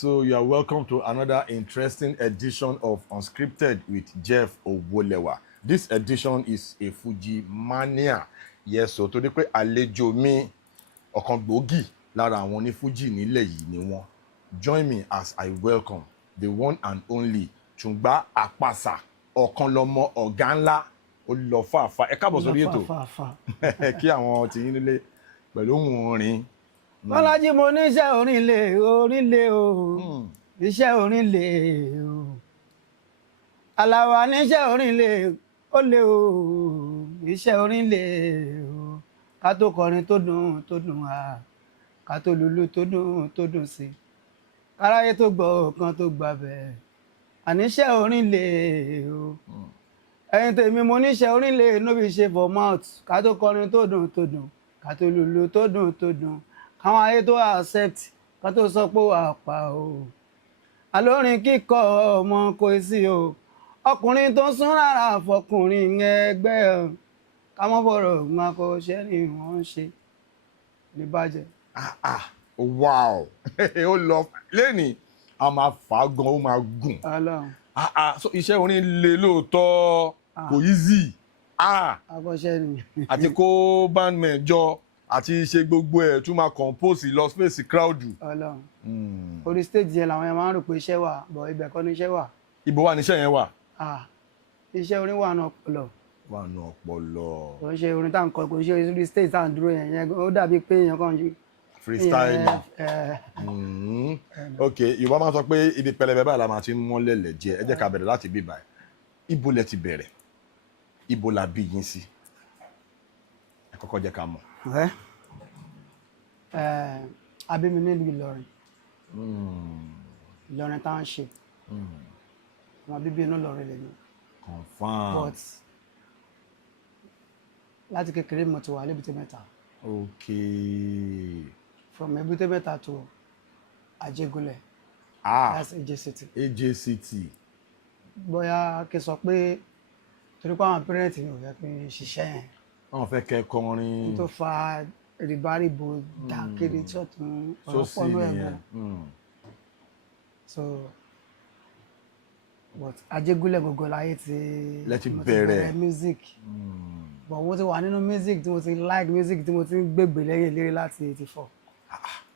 so you are welcome to another interesting edition of Unscripted with Jeff Owolewa. This edition is a Fuji mania. Yes, so torí pé àlejò mi ọ̀kan gbòógì lára àwọn oní Fuji nílẹ̀ yìí ni wọ́n. Join me as I welcome the one and only Tungba Apasa, ọ̀kan lọ́mọ ọ̀gá ńlá, ó lọ fàáfàá. Ẹ káàbọ̀ sórí ètò. Kí àwọn tí yín nílé pẹ̀lú ohùn orin. Bọ́lájí mo ní iṣẹ́ orin lè o, iṣẹ́ orin lè o. Àlàwà ní iṣẹ́ orin lè ó lè o, iṣẹ́ orin lè o. Ká tó kọrin tó dùn á, ká tó lùlù tó dùn sí. Káráyé tó gbọ́ kan tó gbà bẹ́ẹ̀, àní iṣẹ́ orin lè o. Ẹ̀yin tèmi mo ní iṣẹ́ orin lè no be ṣe for mouth, ká tó kọrin tó dùn, ká tó lùlù tó dùn. Káwọn ayé tó accept ká tó sọ pé wà pa o. Àlórin kíkọ ọmọ kò sí o. Ọkùnrin tó ń sún rárá fọkùnrin ẹgbẹ́ ká mọ́ bọ̀rọ̀ wọn kò ṣẹ́ ni wọ́n ń ṣe ní bàjẹ́. Wow. Ó lọ lẹ́nìí a máa fà á gan, ó máa gùn. So iṣẹ́ orin le lóòótọ́ kò easy. Akọ́ṣẹ́ ni. Àti kó bandmen jọ àti ṣe gbogbo ẹ̀ tún máa compose lọ space crowd. Orí stage yẹn làwọn yẹn máa ń rò pé iṣẹ́ wà bọ̀ ibẹ̀ kọ́ ni iṣẹ́ wà. Ibo wà níṣẹ́ yẹn wà? Iṣẹ́ orin wà ní ọpọlọ. Wà ní ọpọlọ. Kò ń ṣe orin tá à ń kọ, kò ń ṣe orí stage tá à ń dúró yẹn ó dàbí pé èèyàn kàn jí. Freestyle. Ok, Yorùbá máa ń sọ pé ibi pẹlẹbẹ báyìí la máa ti ń mọ́lẹ̀ lẹ́jẹ̀. Ẹ jẹ́ ká bẹ̀rẹ̀ láti bí báyìí. Ibo lẹ ti bẹ̀rẹ̀? Ibo la bí yín sí? Ẹ kọ́kọ́ jẹ́ ká mọ̀. Abí mi nílùú Ìlọrin. Ìlọrin township. Ọmọ bíbí inú Ìlọrin lè ní. Confirm. But láti kékeré mo ti wà l'Ébùté Mẹ́ta. Okay. From Ébùté Mẹ́ta to Ajégúnlẹ̀. That's AJCT. AJCT. Bóyá kí n sọ pé torí pé àwọn parents mi ò fẹ́ kí n ṣiṣẹ́ yẹn. Wọ́n fẹ́ kẹ́ kọrin. Tó fa rìbárìbò dàkiri tí ọ̀tún ọ̀pọ̀nú ẹ̀mọ́. So but Ajégúnlẹ̀ gbogbo láyé ti bẹ̀rẹ̀ music. But mo ti wà nínú music tí mo ti like music tí mo ti ń gbègbè lẹ́yìn eléré láti 84.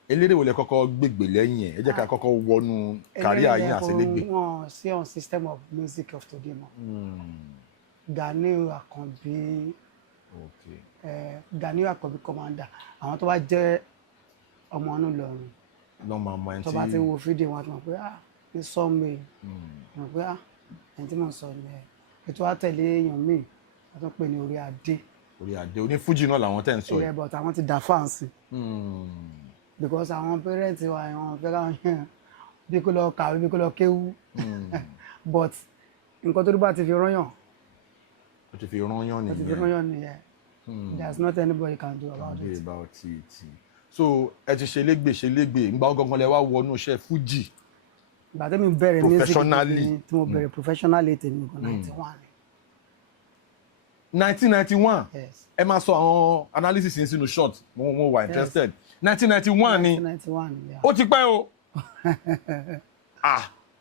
Eléré wo lẹ kọ́kọ́ gbègbè lẹ́yìn ẹ̀? Ẹ jẹ́ ká kọ́kọ́ wọnú career yín àṣelégbè. Wọ́n sí on system of music of today mọ́. Ganiu Akànbí. Ganiu Akànbí commander. Àwọn tó bá jẹ́ ọmọ inú Ìlọrin. Tó bá ti wo fídíò wọn tó mọ̀ pé ní sọ́ọ̀mù mọ̀ pé ẹni tí mò ń sọ ni ètò àtẹ̀lé èèyàn míì wọ́n tó pè ní Orí Adé. Orí Adé oní Fuji náà làwọn tẹ̀ ń sọ yìí. But àwọn ti dà fáǹsì. Because àwọn parents wa àwọn fẹ́ káwọn yẹn bí kò lọ kàwé bí kò lọ kéwú. But nǹkan tó dé bá ti fi rányàn. Ó ti fi rányàn nìyẹn. Ó ti fi rányàn nìyẹn. There's not anybody can do about it. So ẹ ti ṣe légbè ńgbà gangan lẹ wá wọnú iṣẹ́ Fuji. Ìgbà tí mi bẹ̀rẹ̀ music professionally tí mo bẹ̀rẹ̀ professionally tèmi gan 91. 1991. Yes. Ẹ máa sọ àwọn analysis yẹn sínú short mo wà interested. 1991 ni. 1991 yeah. Ó ti pẹ́ o.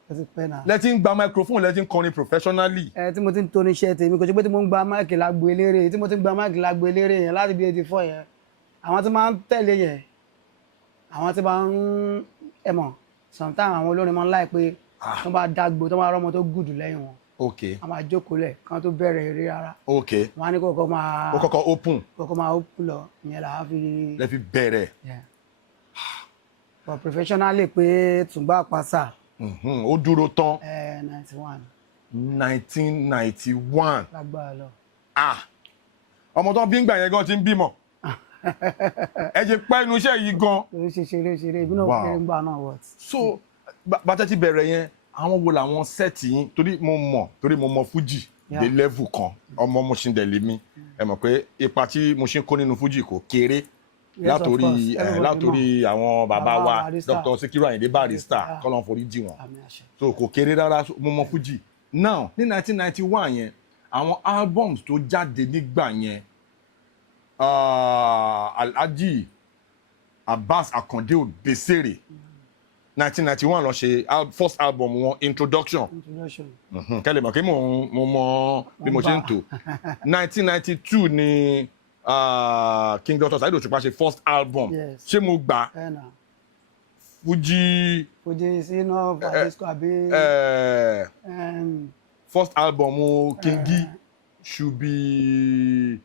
Ó ti pẹ́ náà. Lẹ ti ń gba microphone lẹ ti ń kọrin professionally. Tí mo ti ń toní iṣẹ́ tèmi kò ṣe pé tí mo ń gba máìkì lágbo eléré tí mo ti ń gba máìkì lágbo eléré yẹn láti bí 84 yẹn àwọn tí máa ń tẹ̀lé yẹn àwọn tí máa ń ẹ̀mọ̀ sometimes àwọn olórin máa ń láì pé wọ́n bá dágbo tó máa rọ́mọ tó gùdù lẹ́yìn wọn. Okay. A máa jókòó lẹ̀ kán tó bẹ̀rẹ̀ eré rárá. Okay. Wọ́n á ní kókó máa. Ó kọ́kọ́ open. Kókó máa open lọ ìyẹn là á fi. Lẹ fi bẹ̀rẹ̀. But professionally pé Tungba Apasa. Ó dúró tán. 91. 1991. Lágbára lọ. Ọmọ tó ń bí ń gbà yẹn gan ti ń bímọ. Ẹ jẹ́ pẹ́ inú iṣẹ́ yìí gan. Ó ṣe ṣeré ibi náà kéré ń gbà náà what. So bàtẹ́ ti bẹ̀rẹ̀ yẹn àwọn wo làwọn sẹ́ẹ̀tì yín torí mo mọ Fuji dé level kan ọmọ Mushin dẹ̀ lé mi ẹ mọ̀ pé ipa tí Mushin kó nínú Fuji kò kéré látòrí àwọn bàbá wa Dr. Sikiru Ayinde Barrister kọ́lọ́n forí jì wọ́n so kò kéré rárá mo mọ Fuji. Now ní 1991 yẹn àwọn albums tó jáde nígbà yẹn Alhaji Abbas Akande Obesere 1991 ló ṣe first album wọn introduction kẹ́lẹ̀ mọ̀ kí mo mọ bí mo ṣe ń tò 1992 ni King Dr. Saheed Òṣùpá ṣe first album ṣé mo gbà Fuji sínú disco àbí first album Kingi should be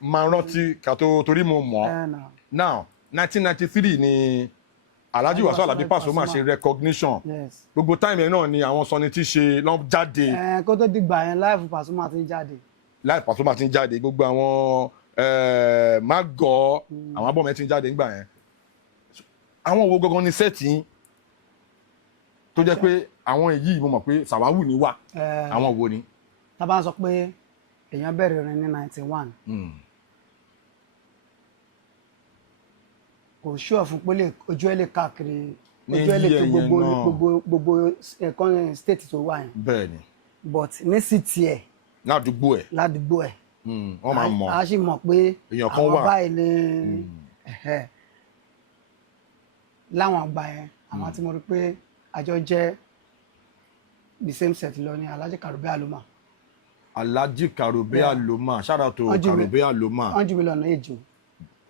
máa rántí kàtó torí mo mọ̀ now 1993 ni Alhaji Wasiu Alabi Pasuma ṣe recognition gbogbo time yẹn náà ni àwọn Sunny T ṣe lọ jáde kó tó dìgbà yẹn live Pasuma ti ń jáde gbogbo àwọn Magọ àwọn abọ́mẹ́ ti ń jáde nígbà yẹn àwọn wo gangan ni sẹ́ẹ̀tì tó jẹ́ pé àwọn èyí mo mọ̀ pé sàwáwù ni wà àwọn wo ni. tá bá ń sọ pé èèyàn bẹ̀rẹ̀ orin ní 91 kò ṣúọ̀ fún pé ojú ẹ̀ lè káàkiri ojú ẹ̀ lè tó gbogbo ẹ̀kọ́ state tó wà yẹn. bẹ́ẹ̀ni. but ní city ẹ̀. ládùúgbò ẹ̀. wọ́n máa mọ̀. a sì mọ̀ pé àwọn báyìí ní láwọn àgbà yẹn àwọn tí mo rí pé àjọ jẹ́ the same set lọ ní Alhaji Karube Aloma. Alhaji Karube Aloma shout out to Karube Aloma. wọ́n jù mí lọ́nà èjò.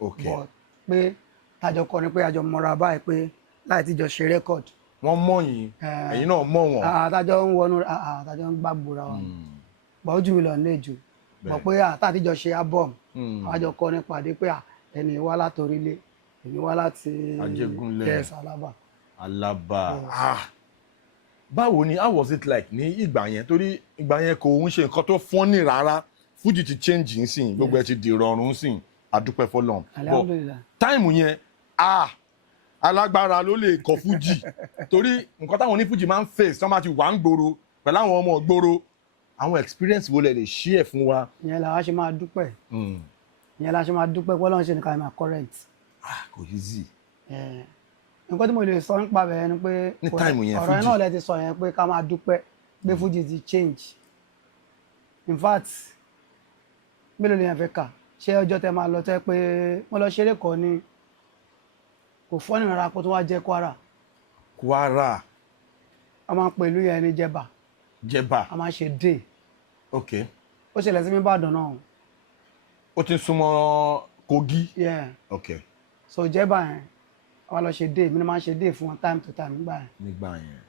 ok but pé tájọ kọrin pé àjọ mọ́ra báyìí pé láì tíjọ ṣe record. wọ́n mọ̀ yín ẹ̀yin náà mọ̀ wọ́n. àtàjọ ń wọnú àtàjọ ń gbàgbóra wọn. but ó jù mí lọ́nà èjò. mọ̀ pé àtàtijọ́ ṣe album àjọ kọrin pàdé pé ẹni wá látorílé èmi wá láti Ajégúnlẹ̀ Alaba. Báwo ni how was it like ní ìgbà yẹn torí ìgbà yẹn kò ń ṣe nǹkan tó funny rárá Fuji ti change nsìn gbogbo ẹ ti di rọrùn nsìn adúpẹ́ fọ́lọ́run Alhamdulillah. táìmù yẹn alágbára ló lè kọ Fuji torí nǹkan táwọn oní Fuji máa ń face tí wọ́n bá ti wà ń gbòòrò pẹ̀lú àwọn ọmọ gbòòrò àwọn experience wo lẹ lè share fún wa. ìyẹn làwa ṣe máa dúpẹ́ pé Ọlọ́run ṣe nìkan máa correct. kò easy. nǹkan tí mo lè sọ nípa bẹ̀rẹ̀ ni pé ní táìmù yẹn ọ̀rọ̀ yẹn náà lẹ ti sọ yẹn pé ká máa dúpẹ́ pé Fuji ti change in fact mélòó lè yẹn fẹ́ kà ṣé ọjọ́ tẹ máa lọ tẹ́ pé wọ́n lọ ṣeré kan ní kò fọ́ nínú ara kó tó wá jẹ́ Kwara a máa ń pè ìlú yẹn ní Jẹ̀bà a máa ń ṣe day ok ó ṣẹlẹ̀ sí mi Ìbàdàn náà ó ti súnmọ́ Kogi ok so Jẹ̀bà yẹn a máa lọ ṣe day mi ni máa ń ṣe day fún wọn time to time nígbà yẹn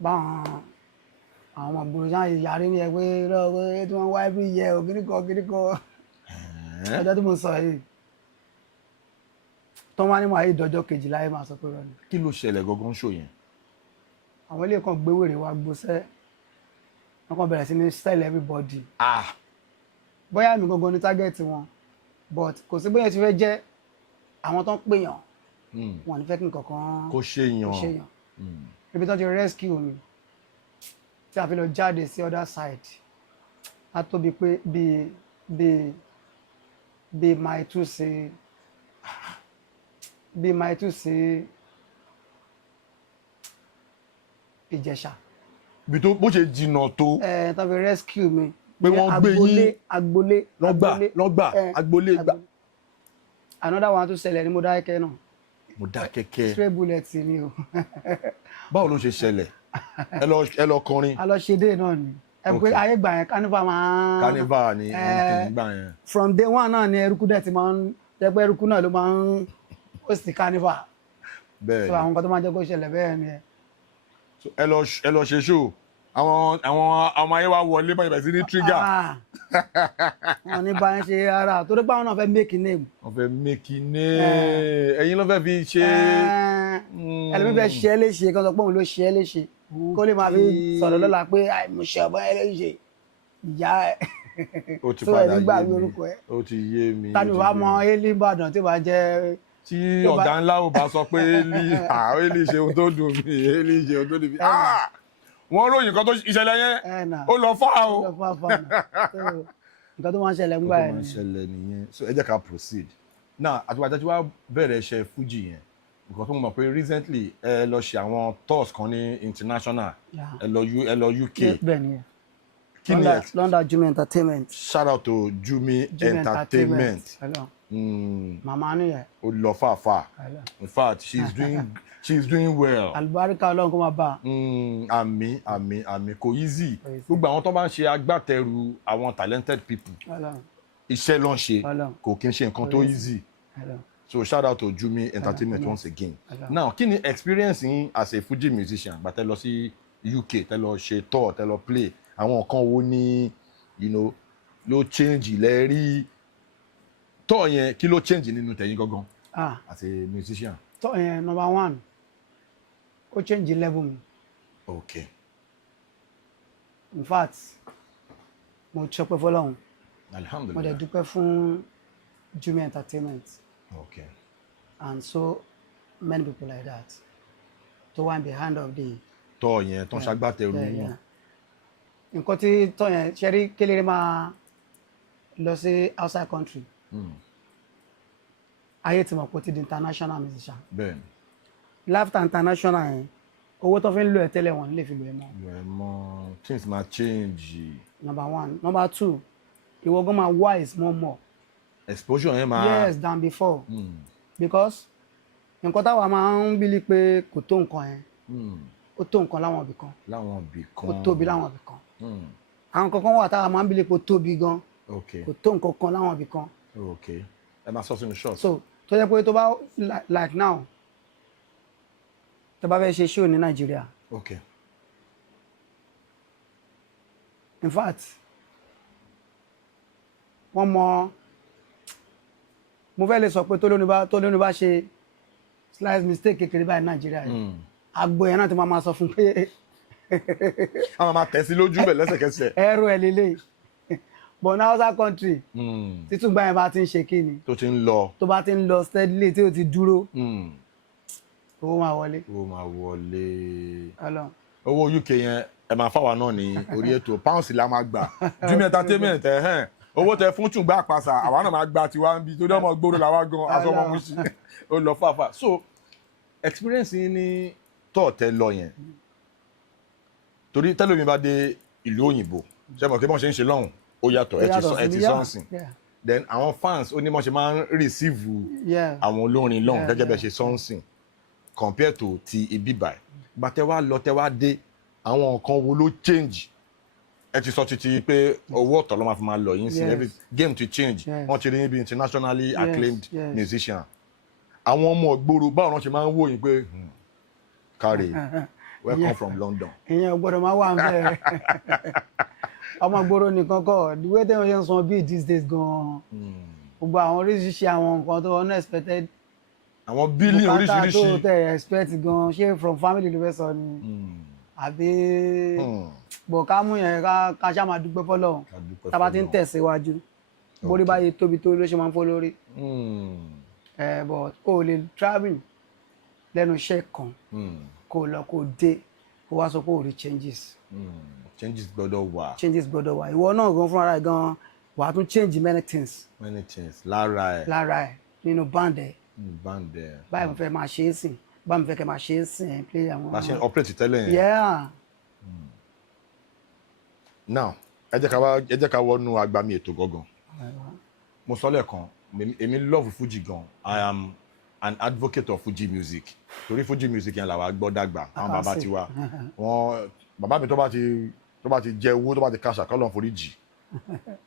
báwọn àwọn ọmọ gbòòrò sáà yàrá ní ẹ pé lọ́wọ́ tí wọ́n wá every year ògìrìkọ ọjọ́ tí mo sọ yìí tó wá ní màá yìí dọjọ́ kejìlá yìí máa sọ pé rọ́ọ̀nì. kí ló ṣẹlẹ̀ gangan ṣó yẹn. àwọn ilé kan gbé wèrè wá gbóṣẹ́ wọ́n kàn bẹ̀rẹ̀ sí ní style everybody. bóyá mi gangan ní target wọn but kò sí bóyá ti fẹ́ jẹ́ àwọn tó ń pèèyàn wọn ò ní fẹ́ kí nǹkan kan kó ṣèyàn ibi tó ti rescue mi tí a fi lọ jáde sí other side a tó bi pé bíi máa tún sí Ìjẹ̀ṣà. bí tó bó ṣe jìnnà tó. tó fi rescue mi. pé wọ́n gbé yín agbolé lọ́gbà agbolé gbà. another one tó ṣẹlẹ̀ ní Mọdákẹ́kẹ́ náà. Mọdákẹ́kẹ́. stray bullet ni o. báwo ló ṣe ṣẹlẹ̀ ẹ lọ kọrin. a lọ ṣe dé náà ni ẹ pé ayé gbà yẹn carnival máa. carnival ni wọ́n ti gbà yẹn. from day one náà ni eruku dẹ̀ ti máa ń jẹ́ pé eruku náà ló máa ń host carnival. bẹ́ẹ̀ ni so àwọn nǹkan tó máa jẹ́ kó ṣẹlẹ̀ bẹ́ẹ̀ ni ẹ. ẹ lọ ṣe show àwọn ọmọ ayé wa wọlé báyìí báyìí sí ní trigger. wọn ní báyìí ṣe ara torí pé àwọn náà fẹ́ make name. wọ́n fẹ́ make name ẹ̀yin ló fẹ́ fi ṣe. ẹlẹ́mi fẹ́ ṣe é léṣe kó sọ pé òun ló ṣe é léṣe kó lè máa fi sọ̀rọ̀ lọ́la pé àìmọ̀ṣẹ́ ọ̀bọ̀n ẹ léṣe ìyá ẹ̀ tó ẹ̀ nígbà orúkọ ẹ̀. ó ti yé mi. tani wàá mọ Eli Ìbàdàn tí wàá jẹ́. tí ọ̀gá ńlá ò bá sọ pé Eli ṣe ohun tó dùn mí Eli ṣe ohun tó dùn mí wọ́n ròyìn nǹkan tó ìṣẹ̀lẹ̀ yẹn ó lọ fà o. nǹkan tó máa ń ṣẹlẹ̀ ńgbà yẹn. nǹkan tó máa ń ṣẹlẹ̀ nìyẹn so ẹ jẹ́ ká proceed now àtúwájú wa bẹ̀rẹ̀ iṣẹ́ Fuji yẹn nǹkan tó mọ̀ pé recently ẹ lọ ṣe àwọn tours kan ní international ẹ lọ UK kí ni London Jumi Entertainment. shout out to Jumi Entertainment. Hello. Mm. Màmá nìyẹn. Ó lọ fàáfàá. Hello. In fact, she's doing well. Àlùbáríkà Ọlọ́run kó máa bá. Àmín kò easy. Gbogbo àwọn tó bá ń ṣe agbátẹrù àwọn talented people. Hello. Iṣẹ́ ló ń ṣe Hello. kò kí n ṣe nǹkan tó easy. Hello. So shout out to Jumi Entertainment once again. Hello. Now, kí ni experience yín as a Fuji musician? Gbà tẹ́ lọ sí UK, tẹ́ lọ ṣe tour, tẹ́ lọ play. Àwọn nǹkan wo ni ló change ilẹ̀ rí? Tour yẹn kí ló change nínú tẹ̀yin gangan? As a musician. Tour yẹn number 1 ó change level mi. Okay. In fact mo ṣọpẹ́ fọ́lọ́run. Alhamdulillah. Mo dẹ̀ dúpẹ́ fún Jumi Entertainment. Okay. And so many people like that tó wà behind of the Tour yẹn tó ń ṣagbátẹrù wọn. Nǹkan tí tour yẹn ṣe rí kéléré máa lọ sí outside country. Ayé tí mo pọ̀ ti di international musician. Bẹ́ẹ̀ni. Lifetime international yẹn owó tó fi ń lo ẹ̀ tẹ́lẹ̀ wọn lè fi lo ẹ̀ mọ́. Lo ẹ̀ mọ́ things ma change. Number 1. Number 2, ìwọ gan máa wise more. Exposure yẹn máa. Yes, than before. Because nǹkan táwa máa ń bílí pé kò tó nǹkan yẹn ó tó nǹkan láwọn ibì kan. Láwọn ibì kan. Ó tóbi láwọn ibì kan. Àwọn kankan wà táwa máa ń bílí pé ó tóbi gan. Okay. Kò tó nǹkan kan láwọn ibì kan. Okay. Ẹ máa sọ sínú short. So tó yẹ pé tó bá like now tó bá fẹ́ ṣe show ní Nàìjíríà. Okay. In fact wọ́n mọ mo fẹ́ lè sọ pé tó lóní bá ṣe slight mistake kékeré báyìí Nàìjíríà yìí agbo yẹn náà ti máa sọ fún pé a máa tẹ̀ sí lójú bẹ̀ lẹ́sẹ̀kẹsẹ̀. ẹrù ẹ̀ lélẹ̀ but ní outside country títúgbà yẹn bá ti ń ṣe kí ni tó ti ń lọ tó bá ti ń lọ steadily tí ó ti dúró owó máa wọlé. Owó UK yẹn ẹ máa fáwa náà ní orí ètò pounds la máa gbà Jumi Entertainment owó tẹ fún tùgbà àpàṣà àwa náà máa gba tiwa ń bi torí ọmọ gbòòrò làwa gan aṣọ ọmọ Mushi ó lọ fàáfà. So experience yín ní tour tẹ lọ yẹn torí tẹlómi bá dé ìlú òyìnbó ṣe mọ̀ kí wọ́n ṣe ń ṣe lọ́hùn ó yàtọ̀ ẹ ti sọ́nsìn then àwọn fans ó ní wọ́n ṣe máa ń receive àwọn olórin lọ́hùn gẹ́gẹ́ bẹ́ẹ̀ ṣe sọ́nsìn compare to ti ibi báyìí bá tẹ wá lọ tẹ wá dé àwọn nǹkan wo ló change ẹ ti sọ títí pé owó ọ̀tọ̀ ló máa fi máa lọ yín sí every game to change wọ́n ti rí níbi internationally acclaimed musician àwọn ọmọ ìgboro báwo wọ́n ṣe máa ń wò yín pé káre welcome from London. ìyẹn ò gbọ́dọ̀ máa wà ń bẹ̀rẹ̀ ọmọ ìgboro nìkan kọ́ the way tẹ́wọ́n ṣe ń san bíi these days gan-an gbogbo àwọn oríṣiríṣi àwọn nǹkan tó unexpected àwọn bílí oríṣiríṣi bùkátà tó tẹ̀ expect gan-an ṣé from family ló fẹ́ sọ ni àbí bọ̀ ká mú yẹn ká ṣá máa dúpẹ́ fọ́lọ́run tá a bá ti ń tẹ̀síwájú borí báyìí tóbi tó ló ṣe máa ń fọ́ lórí but kó o lè travel lẹ́nu iṣẹ́ kan kó o lọ kó o dé kó o wá sọ pé o rí changes. Changes gbọ́dọ̀ wà. Changes gbọ́dọ̀ wà ìwọ náà gan fúnra rẹ̀ gan wà á tún change many things. Many things lára ẹ̀ nínú band ẹ̀. Band ẹ̀. báyìí mo fẹ́ máa ṣe é sìn báyìí mo fẹ́ kẹ́ máa ṣe é sìn play àwọn. bá a ṣe ń operate tẹ́lẹ̀ yẹn. Yeah. Now ẹ jẹ́ ká wọnú agbami ètò gangan. Mo sọ lẹ́ẹ̀kan èmi love Fuji gan. I am an advocate of Fuji music torí Fuji music yẹn làwa gbọ́ dàgbà àwọn bàbá tiwa wọn bàbá mi tó bá ti jẹ owó tó bá ti kàṣà kọ́lọ́n forí jì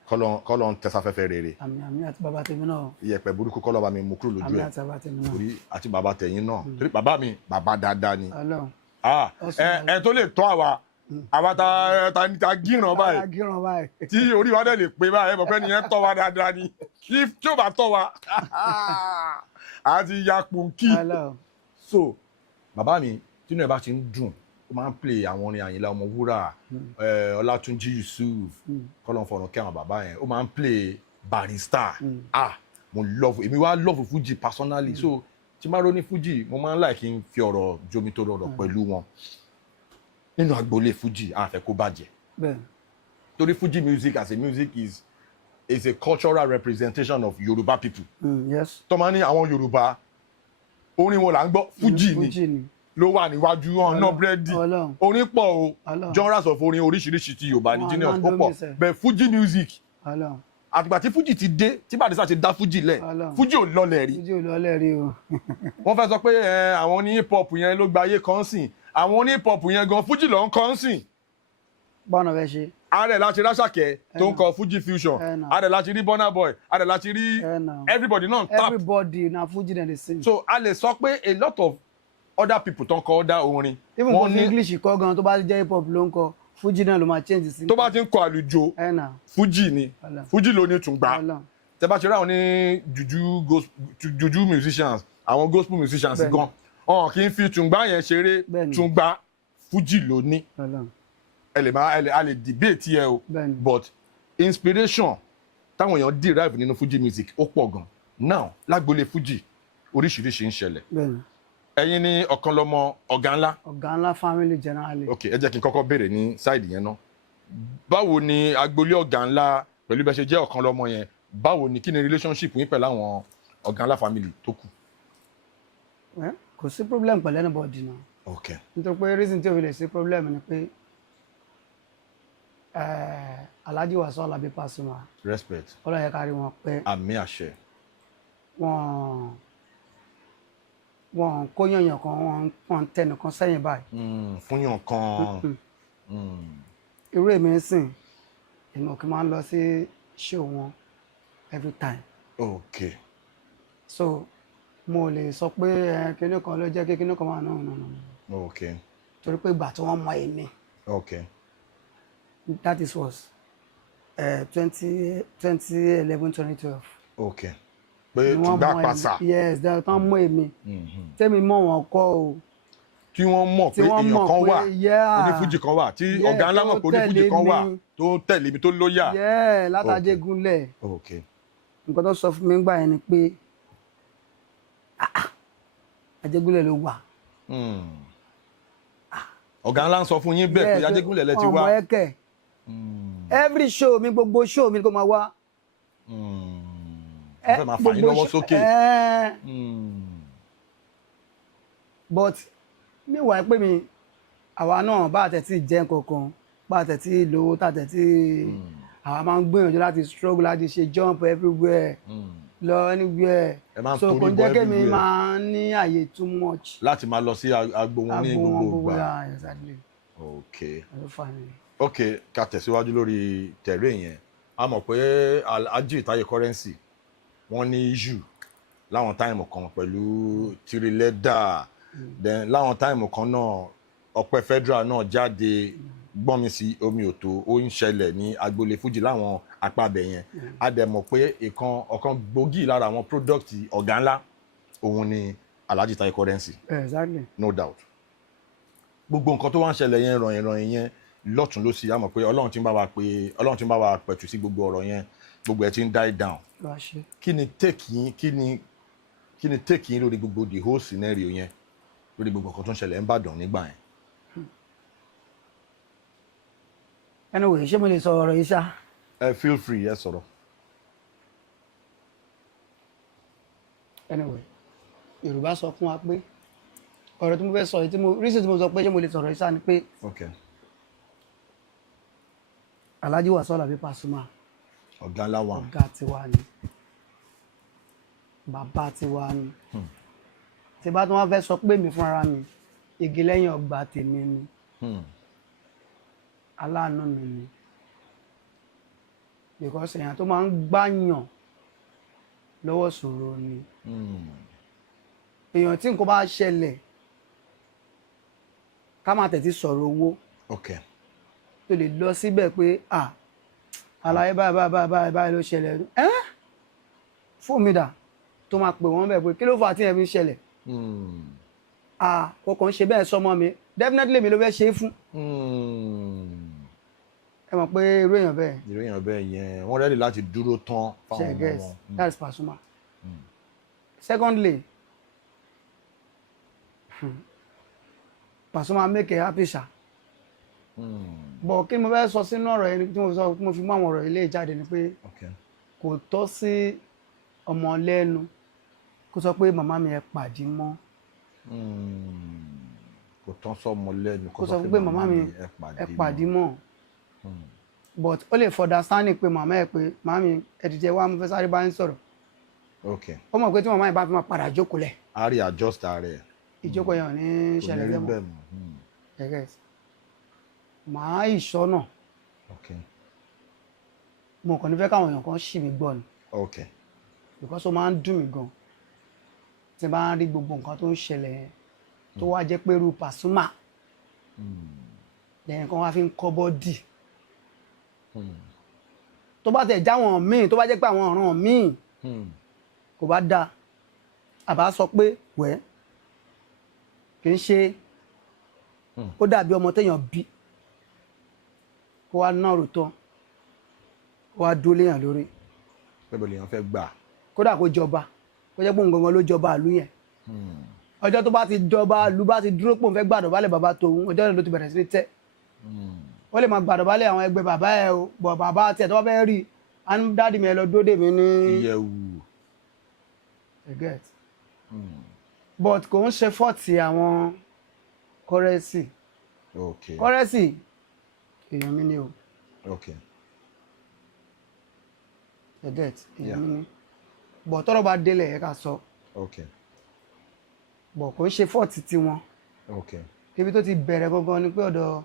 kọ́lọ́n tẹ̀sáfẹ́fẹ́ rere. àmín àti bàbá tèmi náà. iyẹ̀pẹ̀ burúkú kọ́lọ́ bá mi mú kúrò lójú ẹ̀. àmín àti bàbá tèmi náà. torí àti bàbá tẹ̀yìn náà torí bàbá mi bàbá dáadáa ni. ẹ tó lè tọ́ àwa ta gíràn báyìí tí orí wa dẹ̀ lè pé báyìí bọ̀ pé nìyẹn tọ́ wa dáadáa ni tí ó bá tọ́ wa àti ya pòǹkì. So bàbá mi tínú ẹ̀ bá ti ń dùn ó máa ń play àwọn orin Àyìnlá Ọmọwúrà Ọlátúnjí Yusuf kọ́lọ́n fọ̀nà kí àwọn bàbá yẹn ó máa ń play Barrister mo love èmi wá love Fuji personally so tí máa ro ní Fuji mo máa ń like kí n fi ọ̀rọ̀ jomi tó rọrọ̀ pẹ̀lú wọn nínú agboolé Fuji a fẹ́ kó bàjẹ́ torí Fuji music as a music is a cultural representation of Yoruba people. Yes. tó máa ní àwọn Yorùbá orin wọn là ń gbọ́ Fuji ni ló wà níwájú ọ̀nà búrẹ́dì Ọlọ́run. orin pọ̀ o Ọlọ́run. genres of orin oríṣiríṣi ti Yorùbá ní Àwọn genius ó Armando pọ̀ Mixer. bẹ́ẹ̀ Fuji music Ọlọ́run. àtìgbà tí Fuji ti dé tí Barrister ti dá Fuji lẹ̀ Ọlọ́run. Fuji ò lọlẹ̀ rí Fuji ò lọlẹ̀ rí o. wọ́n fẹ́ sọ pé àwọn ní hip hop yẹn ló gba ayé kan sìn àwọn ní hip hop yẹn gan Fuji ló ń kọ́ sìn Bọ́ọ̀nà fẹ́ ṣe. ààrẹ láti Ráṣàkẹ́ tó ń kọ Fuji fusion ààrẹ láti rí Burna Boy ààrẹ láti rí everybody náà tap Everybody na Fuji dem dey sing. so a lè sọ pé a lot of other people tó ń kọ other orin Even kò fi English kọ́ gan tó bá jẹ́ hip hop ló ń kọ Fuji náà ló máa change sí. tó bá ti ń kọ àlùjọ Fuji ni Fuji ló ní tùngbà tẹ bá ṣe rí àwọn ní juju musicians àwọn gospel musicians gan ọ̀hún kì í fi tùngbà yẹn ṣeré tùngbà Fuji ló ní a lè debate yẹ o but inspiration táwọn èèyàn derive nínú Fuji music ó pọ̀ gan now lágbolé Fuji oríṣiríṣi ń ṣẹlẹ̀ ẹ̀yin ni ọ̀kan lọ́mọ ọ̀gá ńlá. ọ̀gá ńlá family generally. ok ẹ jẹ́ kí n kọ́kọ́ béèrè ní side yẹn náà báwo ni agboolé ọ̀gá ńlá pẹ̀lú bẹ́ẹ̀ ṣe jẹ́ ọ̀kan lọ́mọ yẹn báwo ni kí ni relationship yín pẹ̀lú àwọn ọ̀gá ńlá family tó kù. kò sí problem pẹ̀lú anybody náà. ok nítorí pé reason tí o fi lè sí problem ni pé Alhaji Wasiu Alabi Pasuma. respect. ọlọ́yẹ kárí wọn pé. àmì àṣẹ. wọn kó yànyàn kan wọn tẹnìkan sẹ́yìn báyìí. fún yàn kan. irú èmi ń sìn èmi ò kí máa ń lọ sí show wọn every time. ok. so mo lè sọ pé kinní kan ló jẹ́ kí kinní kan máa nà. ok. torí pé ìgbà tí wọ́n mọ èmi. ok. that is was 2011-2012. ok. pé tùgbà pàṣà. yes that tán mọ èmi. tẹ́mi mọ̀ wọ́n kọ́ o. tí wọ́n mọ̀ pé èèyàn kan wà onífújì kan wà tí ọ̀gá ńlá mọ̀ pé onífújì kan wà tó tẹ̀lé mi tó lóyà. látàjégúnlẹ̀. ok. nǹkan tó sọ fún mi gbà yẹn ni pé Ajégúnlẹ̀ ló wà. ọ̀gá ńlá ń sọ fún yín bẹ́ẹ̀ pé Ajégúnlẹ̀ lẹ ti wá. ọmọ ẹ̀kẹ́ every show mi gbogbo show mi kò máa wá. wọ́n fẹ́ máa fà yín lọ́wọ́ sókè. but meanwhile pé mi àwa náà bá àtẹ̀tí jẹ́ nǹkankan bá àtẹ̀tí lówó tàtẹ̀tí àwa máa ń gbìyànjú láti struggle láti ṣe jump everywhere lọ anywhere so kò ń jẹ́ kémi máa ní àyè too much. láti máa lọ sí agbo wọn ní gbogbo ìgbà. exactly. ok ok ká tẹ̀síwájú lórí tẹ̀rẹ̀ yẹn a mọ̀ pé Alhaji Taye Currency wọ́n ní issue láwọn táìmù kan pẹ̀lú tirilẹ́dà then láwọn táìmù kan náà Ọpẹ́ Federal náà jáde gbọ́nmi sí omi òtó ó ń ṣẹlẹ̀ ní agboolé Fuji láwọn apábẹ̀ yẹn a dẹ̀ mọ̀ pé ọ̀kan gbòógì lára àwọn product ọ̀gá ńlá òun ni Alhaji Taye Currency. exactly. no doubt gbogbo nǹkan tó wá ń ṣẹlẹ̀ yẹn ràn yẹn lọ́tún ló sì á mọ̀ pé Ọlọ́run ti ń bá wa pẹ̀tù sí gbogbo ọ̀rọ̀ yẹn gbogbo ẹ̀ ti ń die down. kí ni take yín kí ni take yín lórí gbogbo the whole scenario yẹn lórí gbogbo nǹkan tó ń ṣẹlẹ̀ ń bàdàn nígbà yẹn. anyway ṣé mo lè sọ ọ̀rọ̀ yìí ṣá. feel free ẹ sọ̀rọ̀. anyway Yorùbá sọ fún wa pé ọ̀rọ̀ tí mo fẹ́ sọ yìí reason tí mo sọ pé ṣé mo lè sọ̀rọ̀ yìí ṣá ni pé. okay. Alhaji Wasiu Alabi Pasuma. ọ̀gá ńlá wa. ọ̀gá tiwa ni bàbá tiwa ni tí bá tí wọ́n fẹ́ sọ pé mi fúnra mi igi lẹ́yìn ọgbà tèmi ni aláàánú mi ni because èèyàn tó máa ń gbàyàn lọ́wọ́ ṣòro ni èèyàn tí nǹkan bá ṣẹlẹ̀ ká máa tẹ̀tí sọ̀rọ̀ owó tó lè lọ síbẹ̀ pé àlàyé báyìí ló ṣẹlẹ̀ fún mi dà tó máa pè wọ́n bẹ̀ pé kí ló fà á tí ẹ̀ fi ń ṣẹlẹ̀ kọkàn ń ṣe bẹ́ẹ̀ sọmọ mi definitely mi ló fẹ́ ṣe é fún ẹ mọ̀ pé irú èèyàn bẹ́ẹ̀ yẹn wọ́n rẹ́dì láti dúró tán fáwọn ọmọ wọn. that is Pasuma. secondly Pasuma make a happy sha bọ̀ kí ni mo fẹ́ sọ sínú ọ̀rọ̀ yẹn tí mo fi mú àwọn ọ̀rọ̀ ilé ìjáde ni pé kò tọ́ sí ọmọ lẹ́nu kó sọ pé màmá mi ẹ pàdé mọ́ tán sọmọ lẹ́nu kó sọ fún pé màmá mi ẹ pàdé mọ́ but ó lè for understanding pé màmá ẹ pé màmá mi ẹ dìde wá mo fẹ́ sáré bá ń sọ̀rọ̀ okay ó mọ̀ pé tí màmá yẹn bá fi máa padà jókòó lẹ̀ a rí adjust ara ẹ̀ ìjókòó yẹn ò ní ṣẹlẹ̀ lẹ́mọ̀ ẹ̀gẹ́ màá ìṣọ́nà okay mo kàn ní fẹ́ káwọn èèyàn kan ṣì mí gbọ́ ni okay because ó máa ń dùn mí gan tí n bá ń rí gbogbo nǹkan tó ń ṣẹlẹ̀ yẹn tó wá jẹ́ pé irú Pasuma lẹ́yìn kan wá fi ń kọ́ bọ́dì tó bá tẹ̀ jáwọn míì tó bá jẹ́ pé àwọn ọ̀ràn míì kò bá dáa àbá sọ pé wẹ́ kì í ṣe ó dàbí ọmọ téèyàn bí kó wá náà rò tán kó wá dúró léèyàn lórí pẹ̀lú èèyàn fẹ́ gbà kódà kó jọba kó jẹ́ pé òun gangan ló jọba ìlú yẹn ọjọ́ tó bá ti jọba ìlú bá ti dúró pò ń fẹ́ gbàdọ̀bálẹ̀ bàbá tòun ọjọ́ náà ló ti bẹ̀rẹ̀ sí ní tẹ́ ó lè máa gbàdọ̀bálẹ̀ àwọn ẹgbẹ́ bàbá ẹ̀ o bọ̀ bàbá tiẹ̀ tó bá fẹ́ rí i dáàdì mi ẹ lọ dóde mi ní ìyẹ̀wù get but kò ń ṣe fọ́ọ̀tì àwọn kọ́rẹ́sì okay kọ́rẹ́sì èèyàn mi ni o okay get èèyàn mi ni bọ̀ tọ́rọ̀ bá délẹ̀ ẹ̀ ká sọ okay bọ̀ kò ń ṣe fọ́ọ̀tì tiwọn okay ibi tó ti bẹ̀rẹ̀ gangan ni pé ọ̀dọ̀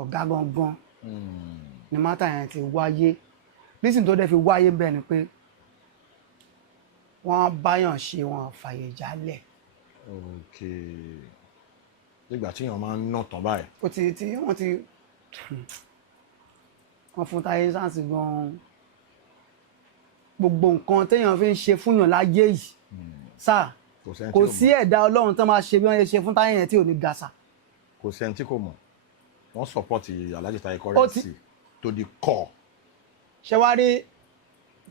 ọ̀gá gangan ni mátà yẹn ti wáyé nísìnyí tó dẹ̀ fi wáyé bẹ́ẹ̀ ni pé wọ́n báyàn ṣe wọn fàyè jálẹ̀. okay nígbà tí èèyàn máa ń ná tán báyìí. ó ti wọ́n fún Táyé Sáǹsì gan-an gbogbo nǹkan téèyàn fi ń ṣe fúnyàn láyé yìí sáà kò sí ẹ̀dá Ọlọ́run tán máa ṣe bí wọ́n ṣe fún Táyé yẹn tí ò ní gàṣà. kò sẹ́ni tí kò mọ̀ wọ́n sọpọ́tì Alhaji Taye Currency to the core. ṣé wàá rí